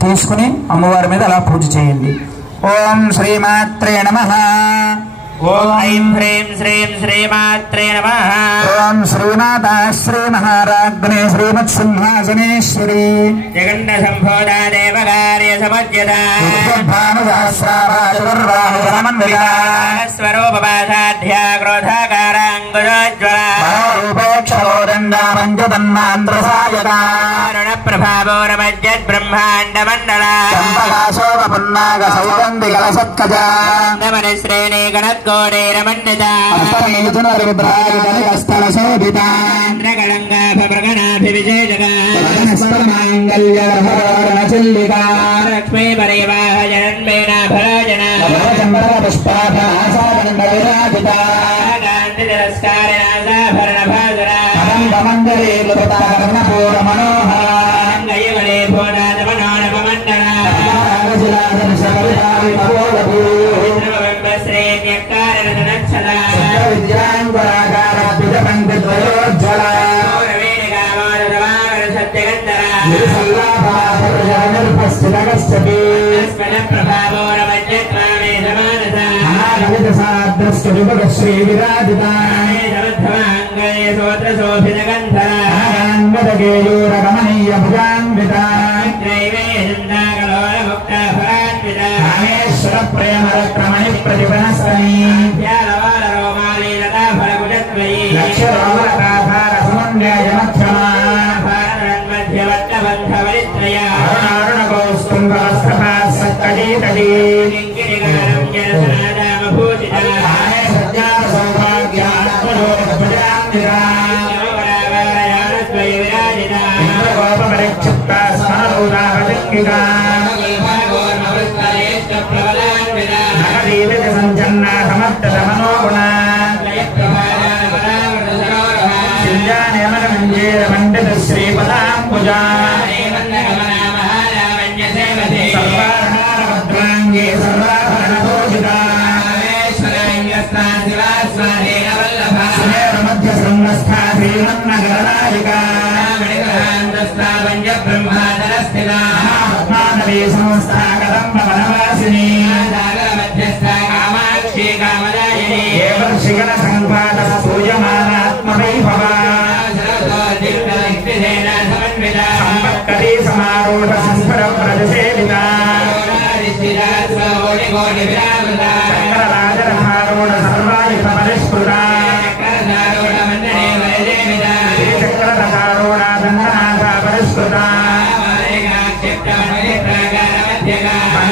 తీసుకుని అమ్మవారి మీద అలా పూజ చేయండి. ఓం శ్రీమాత్రే నమః. ఓం ఐం హ్రీం శ్రీం శ్రీమాత్రే నమః. ఓం శ్రీమాతా శ్రీ మహారాజ్ఞే శ్రీమత్సింహాసనేశ్వరి జగన్న సంభోదా దేవకార్య సమజ్యత స్వరూపపాసాఢ్య క్రోధాకారాంగుజోజ్వల ప్రభావోరమజ్జద్ బ్రహ్మాండ మండల శ్రేణి గణద్గోడైరమన్యత లక్ష్మీ పరివాహ జన్మేనాభరాజన గాంధీ తిరస్కారనాభరణ భాసురా గయవలే భోదాతమనోనమ మండల Bye.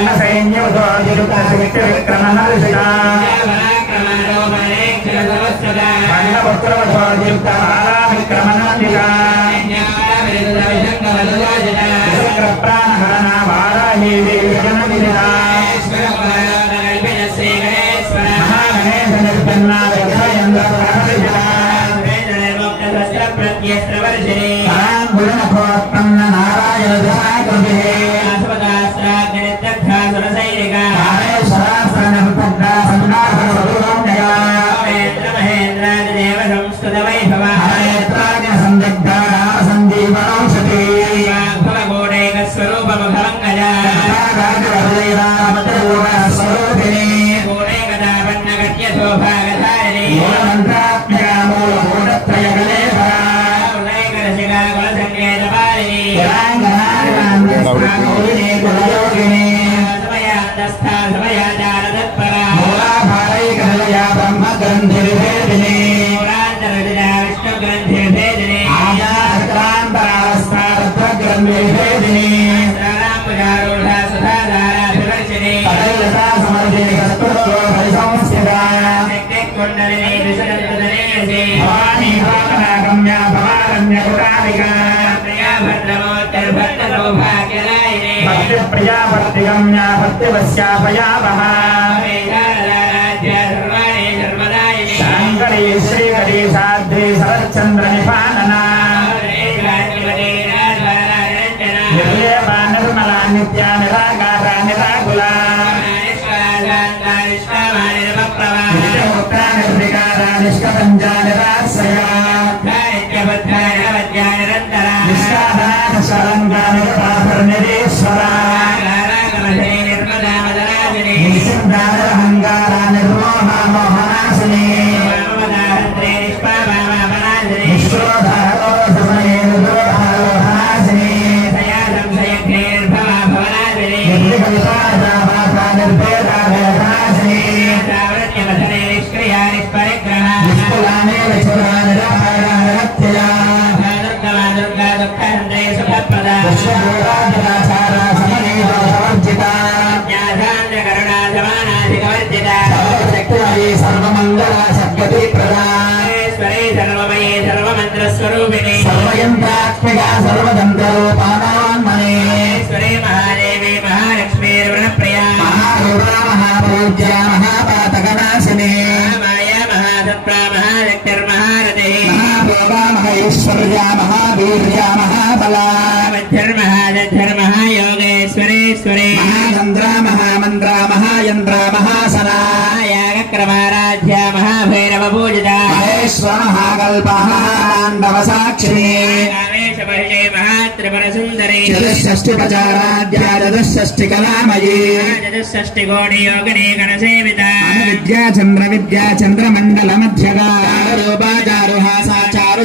చంద్ర విద్యా చంద్ర మండల మధ్యగా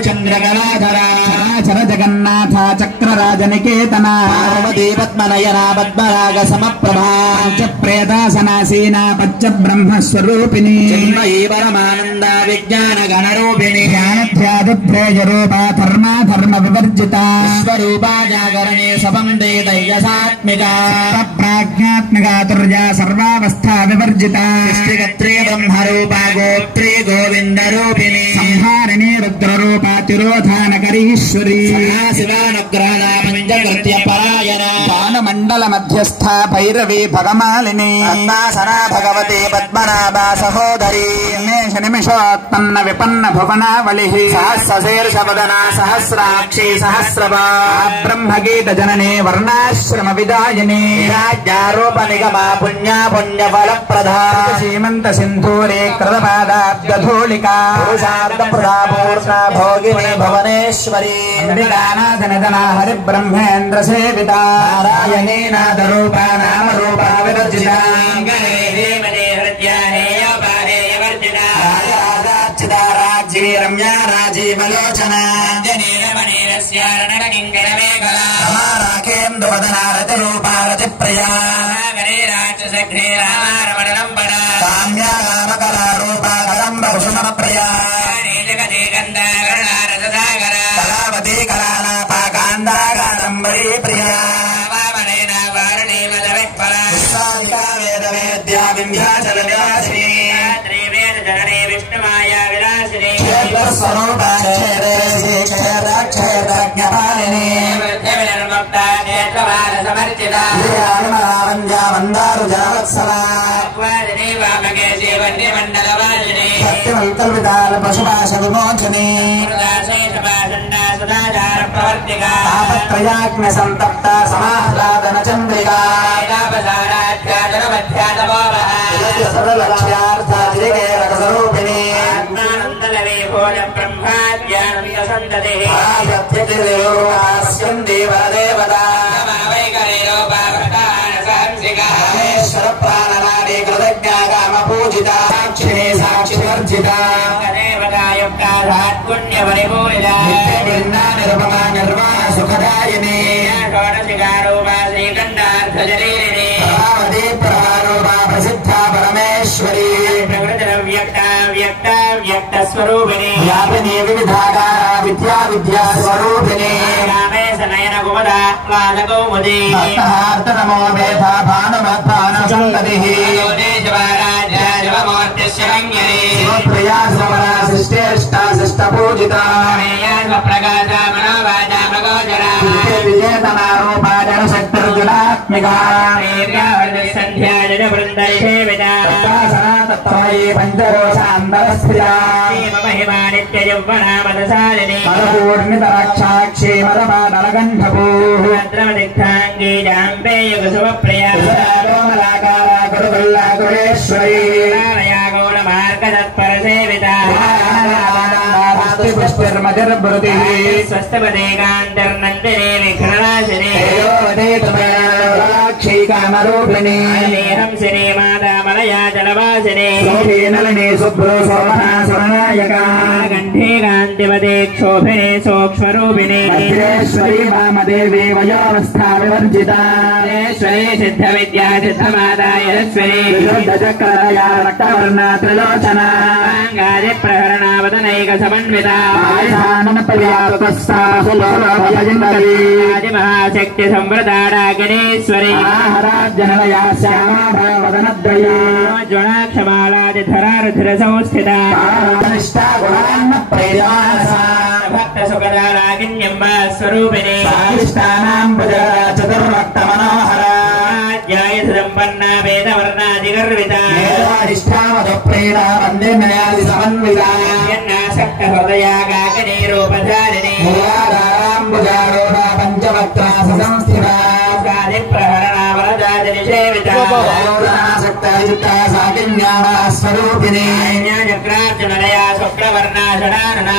చంద్రకళాధరా చర జగన్నాథ చక్రరాజనికేతన పార్వతీ పద్మనయన పద్మరాగ సమప్రభా ప్రేతాసనాసీనా పచ్చ బ్రహ్మస్వరూపిణి పరమానంద విజ్ఞాన గణరూపిణి జ్ఞానధ్యాదుభ్రేయ రూపా ధర్మా ధర్మ వివర్జిత స్వరూపా జాగరణే సబందే దైవసాత్మిక ప్రాజ్ఞాత్మిక దుర్జా సర్వావస్థా వివర్జిత సృష్టికర్త్రే బ్రహ్మరూపా గోత్రే గోవింద రూపిణి సంహారిణి రుద్రరూపా తిరోధానకరీశ్వరీ శివానుగ్రహణ పంచకృత్య పరాయణ పానమండల మధ్యస్థ భైరవి భగమాలిని రత్నాసనా భగవతి పద్మనాభ సహోదరి నిమేష నిమిషోత్పన్న విపన్న భువనావళి సహస్రశీర్షవదన సహస్రాక్షి సహస్రభా బ్రహ్మగీత జనని వర్ణాశ్రమ విదాయిని రాజ్యారూప నిగమ పుణ్య పుణ్య ఫలప్రదా శ్రీమంత సింధూరే కృతపాదాబ్ధూళికా పురుషార్థ ప్రదాపూర్ణ భోగిని భువనేశ్వరి అంబికానాథనదన హరి బ్రహ్మేంద్ర సేవిత నారాయణీ నాథ రూప నామ రూప విరచిత రాజ్యే రమ్యా రాజీవలోచన రాకేంద్రవదనారతి రూపారతి ప్రియా కామ్యా రామకళా రూపా కదంబ కుసుమ ప్రియా కళావతి కళానాపా కాందాగాదంబరీ ప్రియా వేద వేద్యా विंध्याचल निवासिनी त्रिवेद जननी विष्णुमाया विलासिनी क्षेत्र स्वरूपा क्षेत्रज्ञपालिनी निर्मुक्ता नेत्रवान समर्चिता वंजा मंदार जलवत्सला वादिनी वामकेशी वन्यमण्डलवादिनी सत्यमल्कल्पिताल पशुपाश विमोचनी शेषपाषण्डा सदाचार प्रवर्तिका तापत्रयाग्न संतप्ता समाह्लादन चंद्रिका सरलक्ष्यार्थाधिकेरकस्वरूपिणी आत्मानन्दलवे भोज ब्रह्माद्यानन्दसन्ततिः देवदेवता परमेश्वर प्राणनाडी कृतज्ञा काम पूजिता साक्षिणी साक्षिवर्जिता पुण्यपरिपूरिता निर्मा निर्वाण सुखदायिनी षोडशिकारूपा श्रीकण्ठार्थजरीरिणी प्रभावती प्रभारूपा प्रसिद्धा परमेश्वरी प्रकृतिरव्यक्ता व्यक्ता व्यक्तस्वरूपिणी व्यापिनी विविधाकारा विद्या विद्या स्वरूपिणी रामे सनयन कुमदा लालकौमुदी भक्तार्थ नमो मेधा भानुमद्भान सन्ततिः देशवाराज्याजवमूर्तिस्य मङ्गली प्रिया समरा शिष्टेष्टा शिष्टपूजिता प्रकाशा मनोवाचा मगोचरा विजेतनारूपा जनशक्तिर्जुनात्मिका सन्ध्या जनवृन्दसेविता तत्त्वमयी पञ्चकोशान्तरस्थिता महिमा नित्ययौवनामदशालिनी मदपूर्णितरक्षाक्षी मदपाटलकण्ठपूः भद्रमदिग्धाङ्गी जाम्बेयुगशुभप्रिया कोमलाकारा गुरुकुल्ला गुरेश्वरी रामया गौरमार्गतत्परसेविता पुष्टिर्मतिर्भृतिः स्वस्थपदे कान्तर्नन्दिनी विघ्ननाशिनी कामरूपिणी हंसिनी माता मलया जलवासिनी नलिनी शुभ्रो शोभना स्वनायका कण्ठे कान्तिमते क्षोभिनी सूक्ष्मरूपिणी भद्रेश्वरी वामदेवी वयोवस्था विवर्जिता श्वरी सिद्धविद्या सिद्धमाता यशस्वरी चक्रया रक्तवर्णा त्रिलोचना गादिप्रहरणावदनैकसमन्विता आदिमहाशक्ति संवृता डाकिनीश्वरी जनलया श्यामा भावदनद्वया ज्वणाक्षमालादिधरारुधिरसंस्थिता निष्ठा गुणान्न प्रेयमानसा भक्तसुखदालागिन्यम्बा स्वरूपिणी साधिष्ठानां भजरा चतुर्भक्तमनोहरा सम्पन्ना वेदवर्णादिगर्विता मेधाधिष्ठामधप्रेणा वन्देनयादिसमन्विता यन्नासक्तहृदया काकिनीरूपधारिणी मूलाधाराम्बुजारूढा पञ्चवक्त्रा संस्थिता प्रहरणावरदादिनिषेविता आसक्तायुक्ता साकिन्यामा स्वरूपिणी चक्रार्जुनलया शुक्लवर्णा षडानना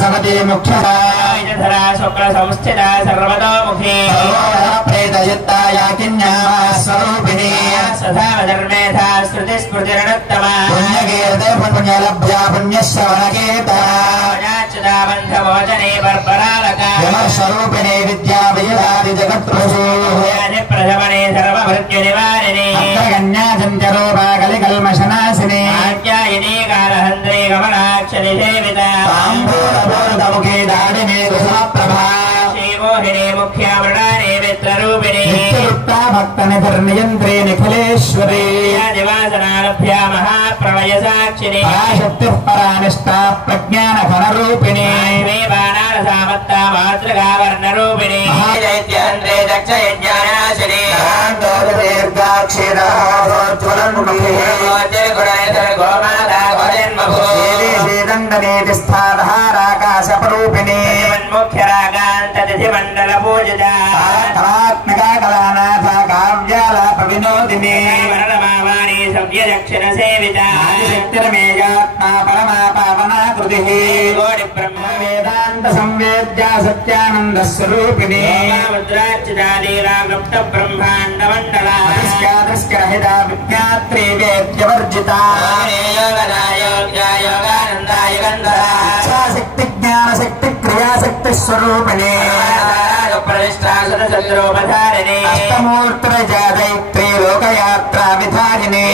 सवती मुख्यता धरा शुक्लसंस्थिता सर्वतोमुखी प्रेतयुक्ता याकिन्यामा स्वरूपिणी सधाधर्मेधा श्रुतिस्मृतिरणोत्तमा पुण्यकीर्ते पुण्यलभ्या पुण्यश्रवणकीर्ता बन्धमोचने बर्बरालका स्वरूपिणी विद्या विजयादि जगत्प्रभू प्रशमने सर्वभृत्यनिवारिणी कन्याचञ्चरूपा कलिकल्मषनाशिनी आज्ञायिनी कालहन्त्रे कमलाक्षरि सेविता ताम्बूलपूर्णमुखी दाडिनी कुसुमप्रभा श्रीमोहिनी मुख्यामृणानि मित्ररूपिणी नित्ययुक्ता भक्तनिधिर्नियन्त्री निखिलेश्वरी दिवासनालभ्या महाप्रलयसाक्षिणी पराशक्तिः परानिष्ठा प्रज्ञानघनरूपिणी बाणारसामत्ता मातृकावर्णरूपिणी चैत्यहन्त्रे दक्षयज्ञानाशिनी गोमादाघोजन्मभूदण्डनीतिस्थाधाराकाशपरूपिणी मुख्यरागान्ततिथिमण्डलपूजिता कलात्मका कलानाथा काव्यालापविनोदिनी वर्णमावाणी सव्यदक्षिणसेविता शक्तिर्मेयात्मा परमा पावनाकृतिः कोटिब्रह्मवेदा संवेद्या सत्यानन्दस्वरूपिणी मुद्राच्युतालीलागुप्तब्रह्माण्डमण्डला हिता विज्ञात्री वेद्यवर्जिता शक्ति ज्ञान शक्ति क्रियाशक्ति स्वरूपिणी प्रतिष्ठासुरशत्रोपधारिणी अष्टमूर्तिरजादैत्री लोकयात्रा विधारिणी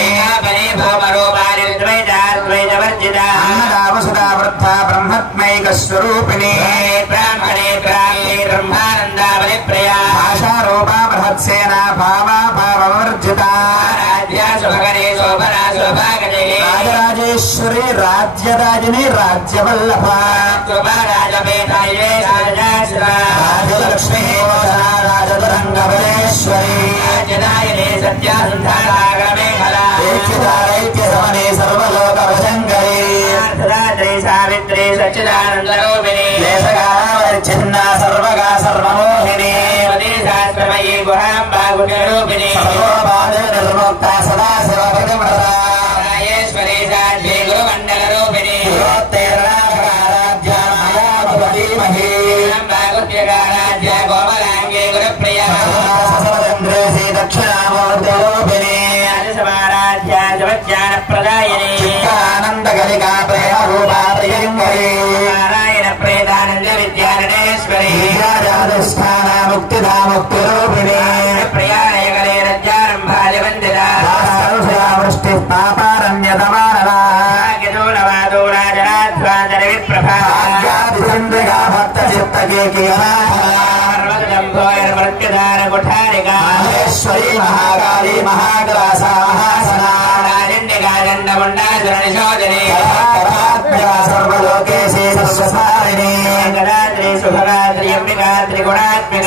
भूमरूपारिद्वैताद्वैतवर्जिता अन्नदावसुधा वृद्धा ब्रह्मत्मैकस्वरूपिणी ब्राह्मणे ब्राह्मणे ब्रह्मानन्दावलिप्रिया भाषारूपा बृहत्सेना भावा भाववर्जिता రాజరాజేశ్వరి రాజ్యరాజిని రాజ్యవల్లభ రాజలక్ష్మీ రాజతురంగబలేశ్వరి ఐక్యధారైక్యసమనే సర్వలోకవశంకరీ సావిత్రి సచ్చిదానందరూపిణి దేశకాలవర్చిన్నా సర్వగా సర్వమోహిని శాస్త్రమయీ గుహాంబా గుణరూపిణి సర్వోపాద నిర్ముక్త సదా శివ ప్రతిమృతేశ్వరి సాధ్వీ గురుమండల రూపిణి రాజ్య గోమలాంగే గురుప్రియ దక్షిణామూర్తిరూపిణి సమారాధ్య శివజ్ఞాన ప్రదాయిని ఆనందగలికా ప్రేమ రూపా ప్రియంకరీ నారాయణ ప్రేదానంద విద్యారణేశ్వరి రాజాధిష్ఠాన ముక్తిదా ముక్తిరూపిణి ప్రియాణయగలే రజ్యారంభాది వందిత వృష్టి పాపారణ్యతమానలా రాజరాధ్వాదర విప్రభా భక్త చిత్తకేకియనార్వదంభోర్మృత్యుధార కుఠారికా మహేశ్వరీ మహాకాళీ మహాగ్రాసా మహాసనారణ్యకాదండముండాసురనిశోధని సర్వలోకేశీ సర్వసారిణి గదాత్రి శుభగాత్రి అంబికా త్రిగుణాత్మిక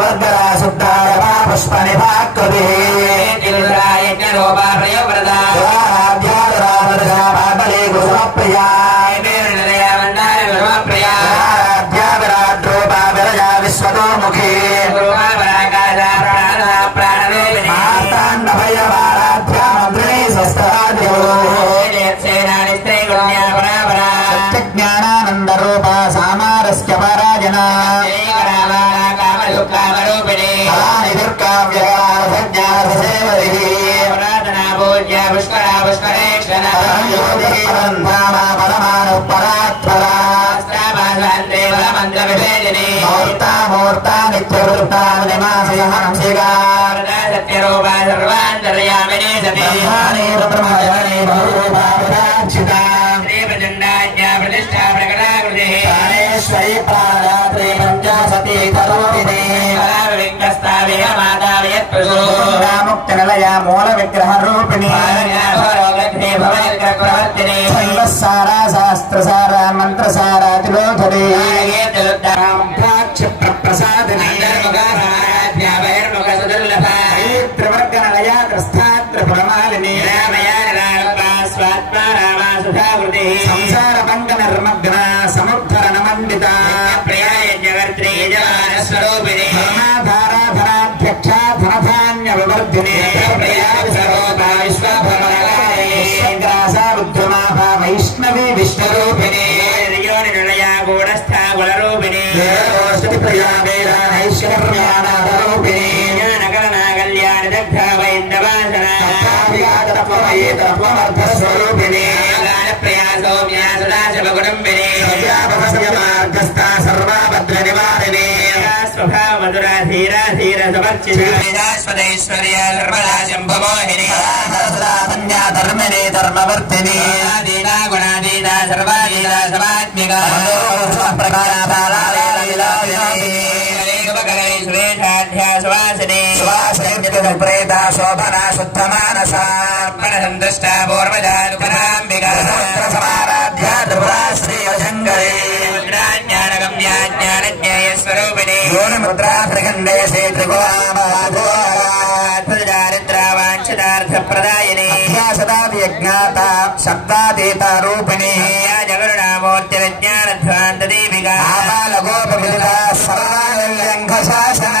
వర్గరా శుద్ధాయ పుష్పనిభాకృతి యజ్ఞరూపా ప్రియవ్రతా పాటలీ కుసుమప్రియా విశ్వతోముఖీ జ్ఞానానంద రూప సామారస్య పరాజనా మూర్తా నిత్యవృత్తా సత్యరూపా సర్వాంతర్యామిని శ్రీ ప్రచండాజ్ఞా ప్రతిష్టా ప్రకటాకృతి శ్రీ ప్రాణాత్రి పంచాశతి కరోపిణి ముక్తి నిలయ మూల విగ్రహ రూపిణి సారా శాస్త్రసార మంత్రసార తిలోధరి క్షిప్రసాదిని త్రివర్గ నిలయ గ్రస్థాత్ర పురమాలిని స్వాత్మారామాసుధావృతి సంసార పంక నిర్మగ్న సముద్ధరణ మండిత ప్రియాయజ్ఞవర్త్రి యజమాన స్వరూపిణి ధనాధారాధనాధ్యక్ష ధనధాన్య వివర్ధిని వైష్ణవి విష్ణురూపిణి యోని నిలయ గూఢస్థా గుణరూపిణి ప్రియాణైశ్వర్యానాథరూపిణి జ్ఞానకరణ కళ్యాణ దగ్ధ వైందవాసనూపిణి ప్రియా సౌమ్య సదాశివకుటుంబిని మార్గస్థ సర్వాభద్ర నివారిణి స్వభావ మధురా ధీరా ధీర సమర్చితైశ్వర్య సర్వదా శంభమోహిని ధర్మిణి ధర్మవర్తిని దీనా గుణాదీనా సర్వాదీనా సమాత్మిక సువాసిని సువాసిని శోభనా శుద్ధ మానస సందృష్ట పూర్వజానుపరాంబిక సమారాధ్య త్రిపురాశ్రీ శంకరీ జ్ఞానగమ్యా జ్ఞానజ్ఞేయస్వరూపిణి ముద్రా త్రిఖండే శ్రీ త్రిగుణామారిద్రావాంఛితార్థప్రదాయిని సదాజ్ఞాత శబ్దాతీత రూపిణి జగరుణామూర్తి విజ్ఞానధ్వాంత దీపికా గోప సర్వాంఘ శాసన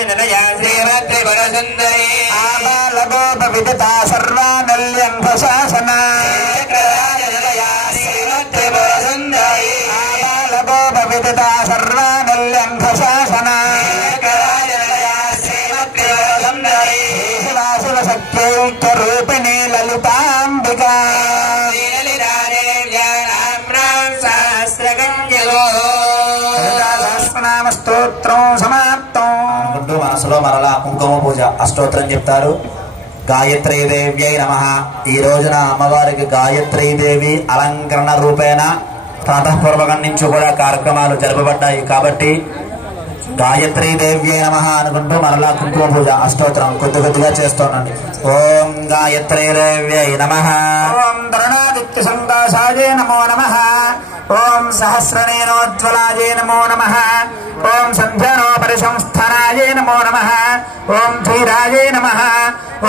నిలయ శ్రీమత్రిపుర సుందరి గోప విదిత సర్వానల్యంఘ శాసన శ్రీమత్రిపుర సుందరి గోప విదిత సర్వానల్యంఘ శాసన శక్తైక్యరూపిణి లలితాంబికా సహస్రనామ స్తోత్రం సమాప్తం అనుకుంటూ మనసులో మరలా కుంకుమ పూజ అష్టోత్తరం చెప్తారు. గాయత్రీదేవ్యై నమః. ఈ రోజున అమ్మవారికి గాయత్రీదేవి అలంకరణ రూపేణ ప్రాతఃపూర్వకం నుంచి కూడా కార్యక్రమాలు జరపబడ్డాయి. కాబట్టి గాయత్రీ దేవ్యే నమః అనుకుంటూ మరలా కుంకుమ పూజ అష్టోత్తరం కొద్దిగా చేస్తున్నాండి. ఓం గాయత్రీ దేవ్యై నమః. ఓం ధరణాదిత్య సంకాశాయే నమో నమః. ఓం సహస్రనేనోజ్వలాయే నమో నమః. ఓం సంధ్యానోపరిసంస్థానాయే నమో నమః. ఓం ధీరాయే నమః.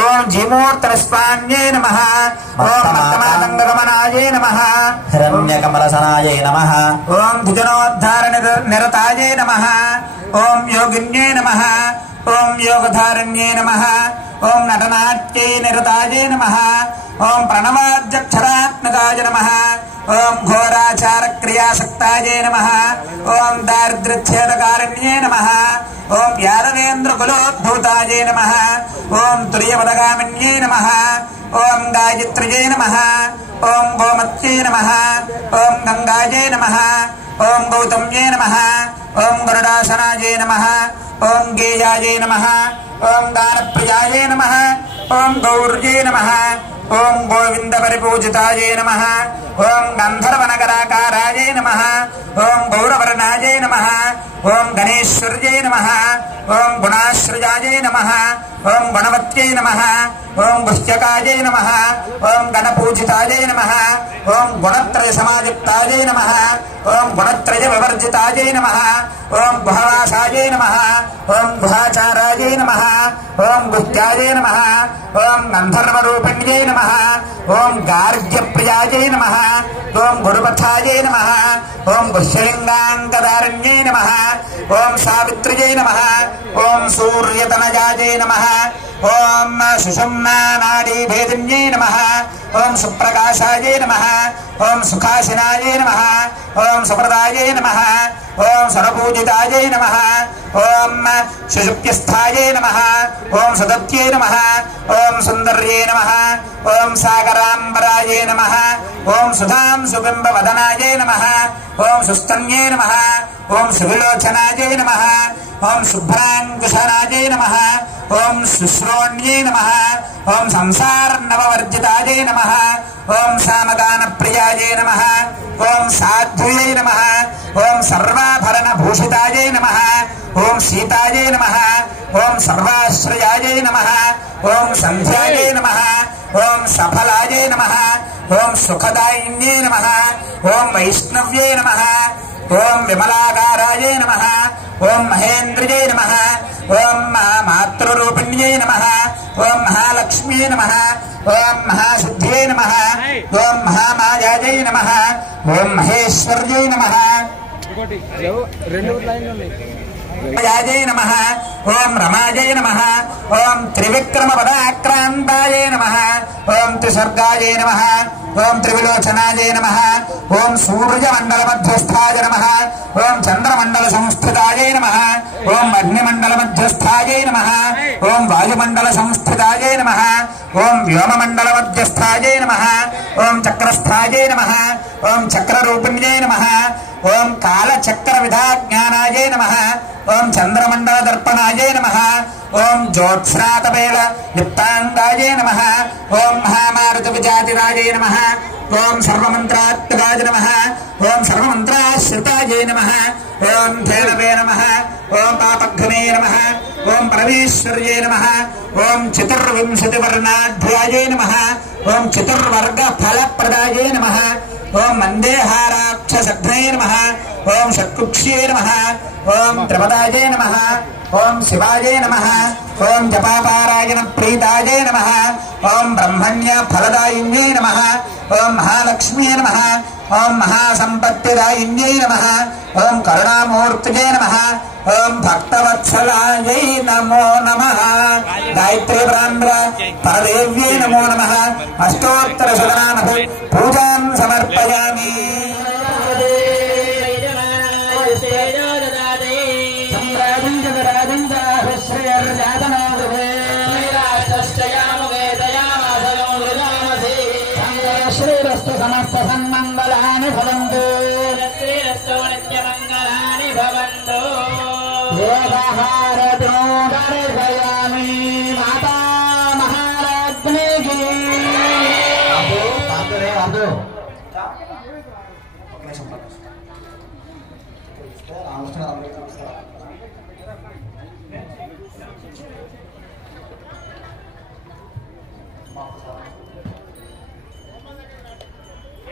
ఓం జీమూర్తరస్వాన్యే నమః. ఓం మత్తమాతంగగమనాయే నమః. హిరణ్యకమలసనాయే నమః. ఓం భుజనోద్ధార నిరతాయే నమః. ఓం యోగిన్యే నమః. ఓం యోగధారణ్యే నమః. ఓం నటనాట్యై నిరతాయే నమః. ఓం ప్రణవాద్యక్షరాత్మకాయ నమః. ఓం ఘోరాచార క్రియాసక్తాయే నమః. ఓం దారిద్ర్యఛేదకారణ్యే నమః. ఓం యాదవేంద్ర కులోద్భూతాయే నమః. ఓం తుర్యపదగామిన్యే నమః. ఓం గాయత్ర్యే నమః. ఓం గోమత్యే నమః. ఓం గంగాయే నమః. ఓం గౌతమ్యే నమః. ఓం గరుడాసనాయే నమః. ఓం గేయాయే నమః. ఓం దానప్రియాయే నమః. ఓం గౌర్యే నమః. ఓం గోవింద పరిపూజితాయే నమః. ఓం గంధర్వనగరాకారాయే నమః. ఓం గౌరవర్ణాయే నమః. ఓం గణేశ్వర్యే నమః. ఓం గుణాశ్రయాయే నమః. ఓం గణవత్యై నమః. ఓం గుహ్యకాయే నమః. ఓం గణపూజితాయే నమః. ఓం గుణత్రయ సమాయుక్తాయే నమః. ఓం గుణత్రయ వివర్జితాయే నమః. ఓం గుహవాసాయే నమః. ఓం గుహాచారాయే నమః. ఓం గుహ్యాయే నమః. ఓం గంధర్వరూపిణ్యే నమః. ఓం గార్గ్యప్రియాయే నమః. ఓం గురుపథాయే నమః. ఓం గుహ్యలింగాంగదారణ్యే నమః. ఓం సావిత్ర్యే నమః. ఓం సూర్యతనయాయే నమః. ఓం సుషుమ్నా నాడీభేదిన్యే నమః. ఓం సుప్రకాశాయే నమః. ఓం సుఖాసినాయే నమః. ఓం సుప్రదాయే నమః. ఓం సరపూజితాయే నమః. ఓం సుషుప్యస్థాయే నమః. ఓం సుదత్యే నమః. ఓం సుందర్యే నమః. ఓం సాగరాంబరాయే నమః. ఓం సుధాం సుబింబవదనాయే నమః. ఓం సుస్తన్యే నమః. ఓం సువిలోచనాయే నమః. ఓం శుభ్రాంకుశనాయే నమః. ఓం శుశ్రోణ్యే నమః. ఓం సంసారనవవర్జితాయే నమః. ఓం సామగాన ప్రియాయే నమః. ఓం సాధ్వయే నమః. ఓం సర్వాభరణ భూషితాయే నమః. ఓం సీతాయే నమః. ఓం సర్వాశ్రయాయే నమః. ఓం సంధ్యాయే నమః. ఓం సఫలాయే నమః. ఓం సుఖదాయిన్యే నమః. ఓం వైష్ణవ్యే నమః. ఓం విమలాకారాయే నమః. ఓం మహేంద్రియే నమః. ఓం మాతృరూపిణ్యే నమః. ఓం మహాలక్ష్మ్యే నమః. ఓం మహాసిద్ధ్యే నమః. ఓం మహామాయాయే నమః. ఓం మహేశ్వర్యే నమః. యాజై నమః. ఓం రమాజై నమః. ఓం త్రివిక్రమ పదాక్రాంతాయే నమః. ఓం త్రిసర్గాయే నమః. ఓం త్రివిలోచనాయే నమః. ఓం సూర్యమండల మధ్యస్థాయ నమః. ఓం చంద్రమండల సంస్థితాయే నమః. ఓం అగ్నిమండల మధ్యస్థాయే నమః. ఓం వాయుమండల సంస్థితాయే నమః. ఓం వ్యోమమండల మధ్యస్థాయే నమః. ఓం చక్రస్థాయే నమః. ఓం చక్రరూపిణ్యే నమః. ఓం కాలచక్ర విధాజ్ఞానాయే నమః. ఓం చంద్రమండల దర్పణాయే నమః. ఓం జ్యోత్స్నాతపేల లిప్తాంగాయే నమః. ఓం మహామారుత విజాతిరాయే నమః. ఓం సర్వమంత్రాత్మకాయ నమః. ఓం సర్వమంత్రాశ్రితాయే నమః. ఓం ధేనవే నమః. ఓం పాపఘ్నే నమః. ఓం పరమేశ్వర్యే నమః. ఓం చతుర్వింశతివర్ణాధ్యాయే నమః. ఓం చతుర్వర్గ ఫలప్రదాయే నమః. ఓం మందేహారాక్షసఘ్నే నమః. ఓం షట్కుక్ష్యే నమః. ఓం త్రిపదాయే నమః. ఓం శివాయే నమః. ఓం జపాపారాయణ ప్రీతాయే నమః. ఓం బ్రహ్మణ్య ఫలదాయిన్యే నమః. ఓం మహాలక్ష్మ్యే నమః. ఓం మహాసంపత్తిదాయిన్యై నమః. ఓం కరుణామూర్తిజే నమః. ఓం భక్తవత్సలాయై నమో నమః. గాయత్రీ బ్రాహ్మణ పరదేవ్యై నమో నమః. అష్టోత్తర శతనామ పూజాం సమర్పయామి. శ్రీరస్తు సమస్త సన్మంగళాని భవంతు. శ్రీరస్తు నిత్యమంగళాని భవంతు. వేదహారతో దర్శయామి. మాతా మహారాజ్ఞికి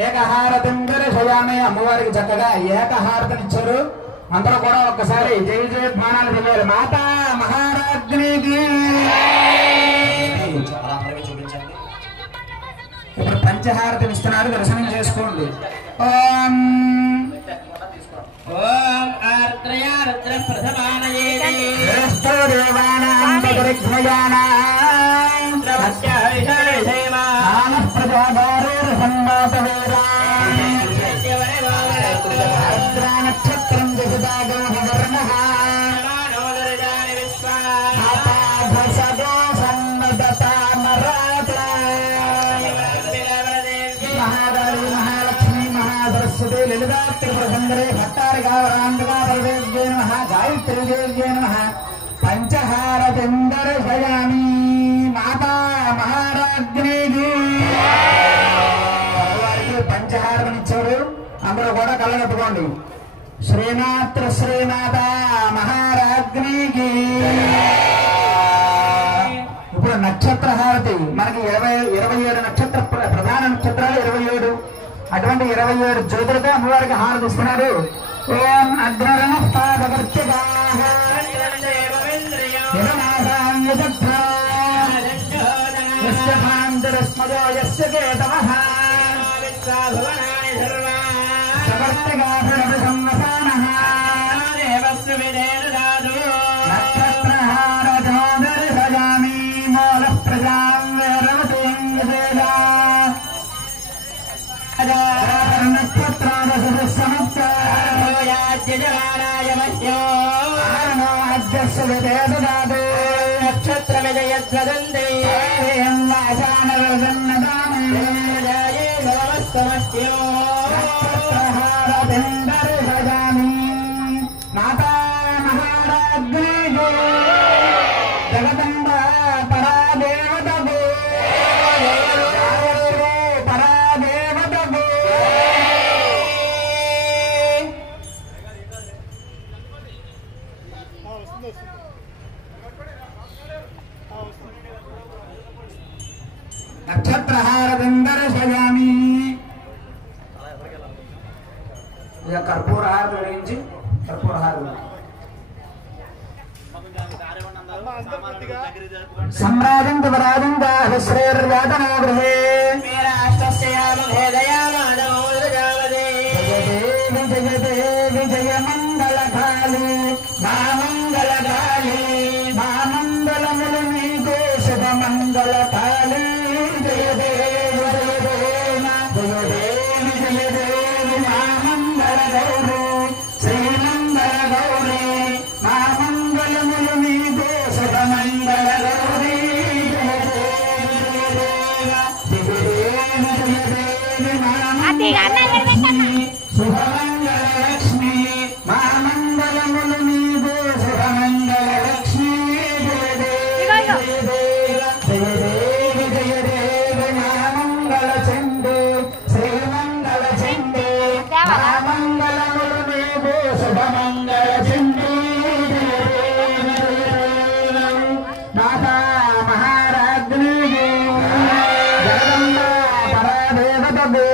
ఏకహారతం దర్శయామి. అమ్మవారికి చక్కగా ఏకహారతనిచ్చారు. అందరూ కూడా ఒక్కసారి జై జయ బాణాలు తెలియాలి. మాతా మహారాజ్ఞికి. చూపించండి. ఇప్పుడు పంచహారతం ఇస్తున్నారు, దర్శనం చేసుకోండి. ఓం ఓం ఆర్ద్రయా రుద్ర ప్రథమానయే దేవానాం పరిఘ్నయానాం నక్షత్రం మహాకాళీ మహాలక్ష్మి మహాసరస్వతి లలితా త్రిపుర సుందరి భట్టారికా రాండగా పరదేవ్యే నమః గాయత్రీ దేవ్యే నమః. పంచహారతిం దర్శయామి. మాతా మహారాజ్ఞికి. వారికి పంచహారతినిచ్చారు. అందరూ కూడా కళ్ళగట్టుకోండి. శ్రీమాత్ర శ్రీమాత మహారాజ్ఞికి. ఇప్పుడు నక్షత్ర హారతి మనకి 27 నక్షత్ర ప్రధాన నక్షత్రాలు 27. అటువంటి 27 జ్యోతులతో అమ్మవారికి హారతి ఇస్తున్నారు. ఓం నక్షత్ర విజయధ్వదందే మాతా మహారాజ్ఞికి. జగదంబ పరాదేవతకు. పరాదేవతకు. నక్షత్రహారతిం దర్శయామి. ఇక కర్పూరహారతి వెలిగించి కర్పూరహారతి సమ్రాజం తురాజం శ్రీర్యాతనా గృహే జయ దేవి జయ మంగళకాళి మా మంగళకాళి మా మంగళములు నీకు శుభ మంగళకాళి. జయ దేవి జయ దేవి జయ దేవి మా మంగళ గౌరీ శ్రీ మంగళ గౌరీ మా మంగళములు నీకు శుభ మంగళ గౌరీ. జయ దేవి జయ దేవి మా మంగళ శుభమంగళలక్ష్మి మా మంగళములు నీకు శుభమంగళలక్ష్మి. జయ దేవి జయ దేవి జయ దేవి మా మంగళ చండి శ్రీ మంగళ చండి మా మంగళములు నీకు శుభమంగళ చండి. మాతా మహారాజ్ఞికి. జగదంబ పరాదేవతకు.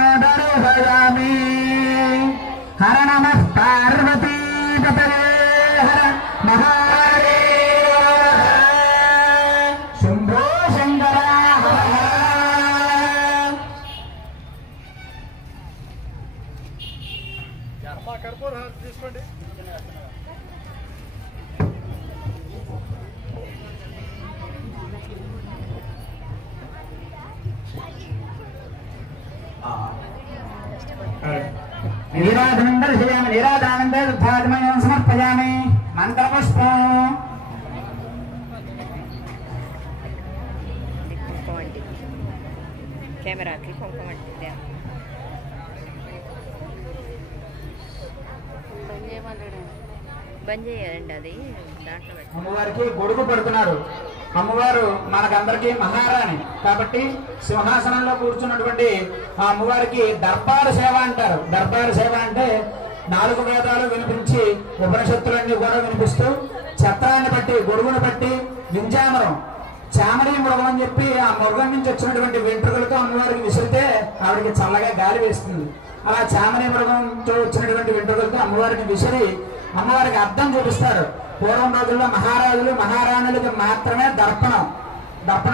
కర్పూరనీరాజనాదర్శయామి. హర నమః పార్వతీపతయే హర మహాదేవ శంభో శంకర హర కర్పూర తీసుకోండి. నీరాజనం దర్శయామి. నీరాజానందే దుఃఖాత్మయం సమర్పయామి. మంత్రపుష్పం कैमरा की కుంకుమ అంటిద్దా బంద్ చేయాలండి అది దాంట్లో పెట్టి. అమ్మవారికి గొడుగు పడుతున్నారు. అమ్మవారు మనకందరికీ మహారాణి కాబట్టి సింహాసనంలో కూర్చున్నటువంటి ఆ అమ్మవారికి దర్బారు సేవ అంటారు. దర్బారు సేవ అంటే 4 వేదాలు వినిపించి ఉపనిషత్తులన్నీ కూడా వినిపిస్తూ ఛత్రాన్ని బట్టి గొడుగును బట్టి వింజామరం చామరీ మృగం అని చెప్పి ఆ మృగం నుంచి వచ్చినటువంటి వెంట్రుకలతో అమ్మవారికి విసిరితే ఆవిడకి చల్లగా గాలి వేస్తుంది. అలా చామరీ మృగంతో వచ్చినటువంటి వెంట్రుకలతో అమ్మవారిని విసిరి అమ్మవారికి అద్దం చూపిస్తారు. పూర్వం రోజుల్లో మహారాజులు మహారాణులకి మాత్రమే దర్పణం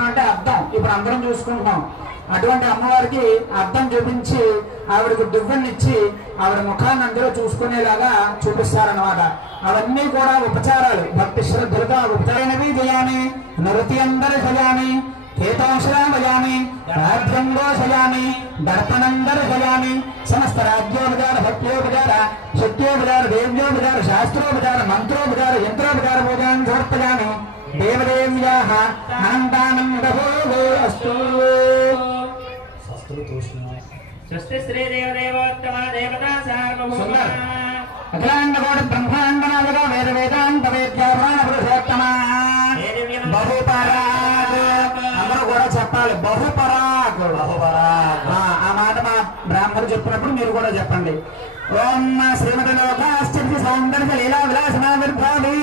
అంటే అద్దం. ఇప్పుడు అందరం చూసుకుంటున్నాం. అటువంటి అమ్మవారికి అద్దం చూపించి ఆవిడకి దువ్వెనిచ్చి ఆవిడ ముఖాన్ని అందరూ చూసుకునేలాగా చూపిస్తారనమాట. అవన్నీ కూడా ఉపచారాలు. భక్తి శ్రద్ధలతో ఉపచారనవి చేయాలి. నృత్యందరూ చేయాలి. కేతోషరాం భజామి రాజ్యంలో శయామి దర్పణందరూ శయామి సమస్త రాజ్యోపచార భక్త్యోపచార శక్త్యోపచార దేవ్యోపచార శాస్త్రోపచార మంత్రోపచార యంత్రోపచార పూజాన్ని సమర్పయామి. దేవదేవ్యాః అనంతానందభోగో అస్తు. స్వస్తి శ్రీ దేవదేవోత్తమ దేవతా సార్వభౌమ అఖిలాండకోటి బ్రహ్మాండనాథగా వేద వేదాంత వేద్యాభాన పురుషోత్తమ బహుపరాగ్. అందరూ కూడా చెప్పాలి బహుపరాగ్. ఆ మాట మా బ్రాహ్మణులు చెప్పినప్పుడు మీరు కూడా చెప్పండి. ఓం శ్రీమతి లోకాశ్చర్య సౌందర్య లీలా విలాసనావిర్భావి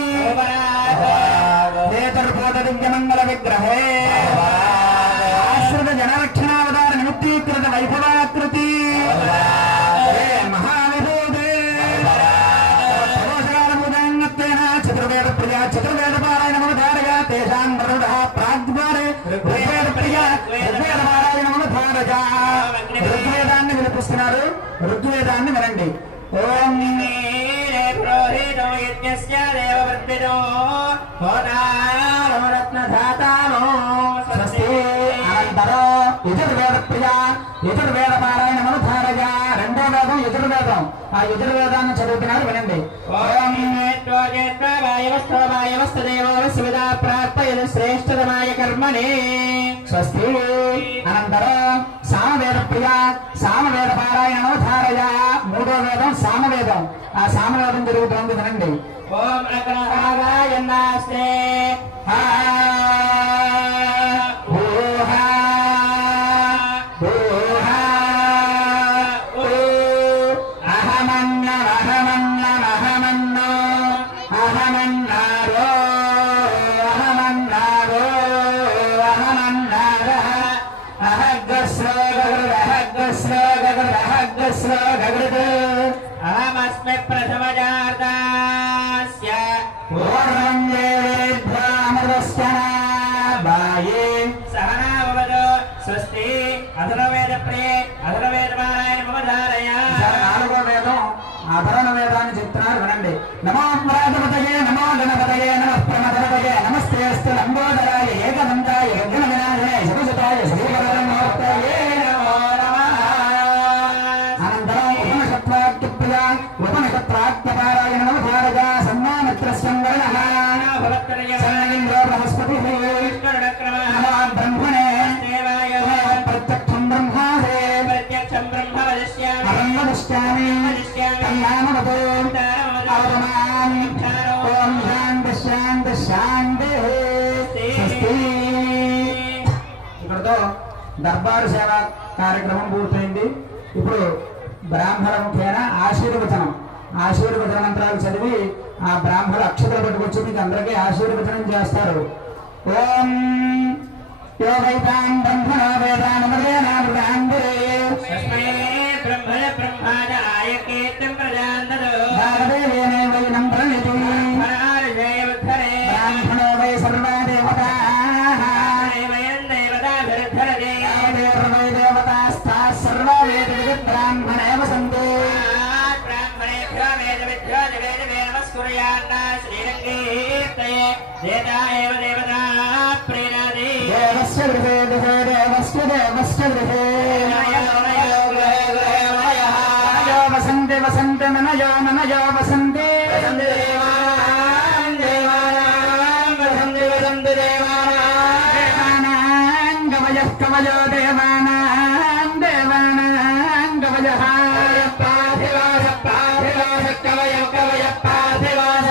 నేతర్పోత దివ్యమంగళ విగ్రహే ఆశ్రిత జనరక్షణావతార నిమిత్తీకృత వైభవాకృతి మహావిభూతే చతుర్వేద ప్రియ చతుర్వేద పారాయణముధారగా తేషాం వరుణ ప్రాగ్వారే ఋగ్వేద ప్రియ ఋగ్వేద పారాయణముధారగా. ఋగ్వేదాన్ని వినిపిస్తున్నారు. ఋగ్వేదాన్ని వినండి. ఓం పురోహితో యజ్ఞస్య దేవవర్తితో హోతారో రత్నధాతారో స్వస్తి. అనంతరం యజుర్వేద ప్రియ యజుర్వేద పారాయణముధారగా. 2వ వేదం యజుర్వేదం. ఆ యజుర్వేదాన్ని చదువుతున్నారు వినండి. ఓం దేవో ప్రాప్తయదు శ్రేష్టతమాయ కర్మణి. స్వస్తి. అనంతరం సామవేద ప్రియ సామవేద పారాయణోధారయ. 3వ వేదం సామవేదం. ఆ సామవేదం జరుగుతుంది వినండి. ఓం అగ్రహాయ నాస్తే అహమస్మి ప్రథమజాతాస్య పూర్వం సహనావదు. స్వస్తి. అధర్వవేద ప్రియ అధర్వవేద పారాయణముధారయ. 4వ వేదం అధర్వణ వేదాన్ని చెప్తున్నారు వినండి. నమో ప్రాజపతయే నమో గణపతయే నమః ప్రమథపతయే నమస్తేస్తు లంబోదరాయ ఏకదంతాయ విఘ్న వినాశనే శివసుతాయ శ్రీవరదమూర్తయే నమో నమః. అనంతరం ఉపనిషత్ప్రాజ్ఞపారాయణముధారగా సన్మామిత్రస్యం వర్ణః సన్నింద్రో బృహస్పతిః నమో బ్రహ్మణే ప్రత్యక్షం బ్రహ్మాదే ప్రత్యక్షం బ్రహ్మ వదిష్యామి అహంవదిష్యామి కళ్యాణవతో అవమామి. ఓం శాంతి శాంతి శాంతి. స్వస్తి. ఇక్కడతో దర్బారు సేవ కార్యక్రమం పూర్తయింది. ఇప్పుడు బ్రాహ్మణ ముఖ్యమైన ఆశీర్వచన మంత్రాలు చదివి ఆ బ్రాహ్మణులు అక్షతలు పట్టుకొచ్చి మీకు అందరికీ ఆశీర్వచనం చేస్తారు. ఓం యోగైతాం బ్రహ్మణో వేదామృతేనామృతాంబురే తస్మై బ్రహ్మణ బ్రహ్మాదాయ కీర్తిం ప్రజాందదో భారదేవేన వైనం ప్రణితి హరాజయోద్ధరే బ్రాహ్మణో వై సర్వా దేవతాః వయం దేవతాభిరుద్ధరదే దేవై దేవతాస్తాః సర్వా వేద బ్రాహ్మణేవ సంతే. బ్రాహ్మణేభ్యో వేదవిద్భ్యో వేదవే నమస్కుర్యాన్న శ్రీరంగీర్తయే దేవతాయేవ దేవతా ప్రీణాది దేవస్య గృహే గృహే దేవస్య గృహే నయో వసంతే వసంతే నయో వసంతే దేవానాం గవయః కవయో దేవానాం గవయః పార్థివాస కవయ కవయ పార్థివాస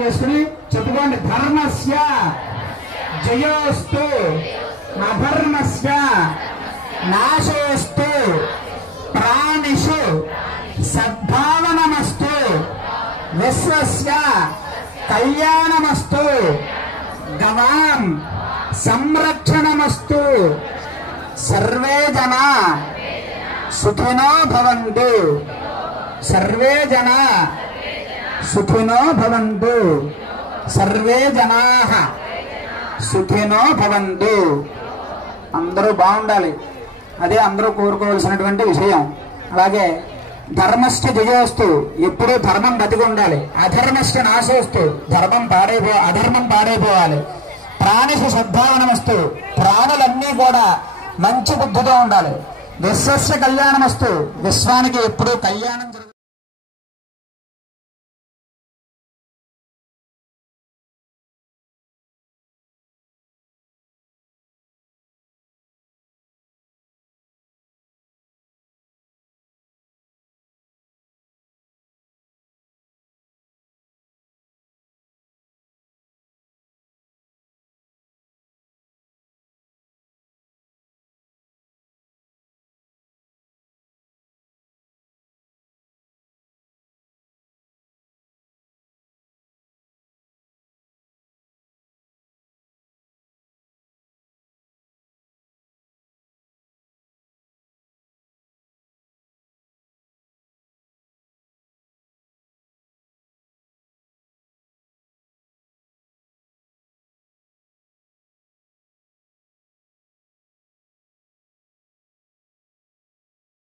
చేసుకుని చెప్పుకోండి. ధర్మస్య జయోస్తు అధర్మస్య నాశోస్తు ప్రాణిషు సద్భావనమస్తు విశ్వస్య కళ్యాణమస్తు గవాం సంరక్షణమస్తు సర్వే జనా సుఖినో భవంతు సర్వే జనా సుఖినో భవంతు సర్వే జనాః సుఖినో భవంతు. అందరూ బాగుండాలి, అదే అందరూ కోరుకోవాల్సినటువంటి విషయం. అలాగే ధర్మశ్చ జయోస్తు, ఎప్పుడూ ధర్మం బతికి ఉండాలి. అధర్మశ్చ నాశోస్తు, అధర్మం పాడైపోవాలి. ప్రాణిషు సద్భావనమస్తు, ప్రాణులన్నీ కూడా మంచి బుద్ధితో ఉండాలి. విశ్వస్య కళ్యాణమస్తు, విశ్వానికి ఎప్పుడూ కళ్యాణం జరుగుతుంది.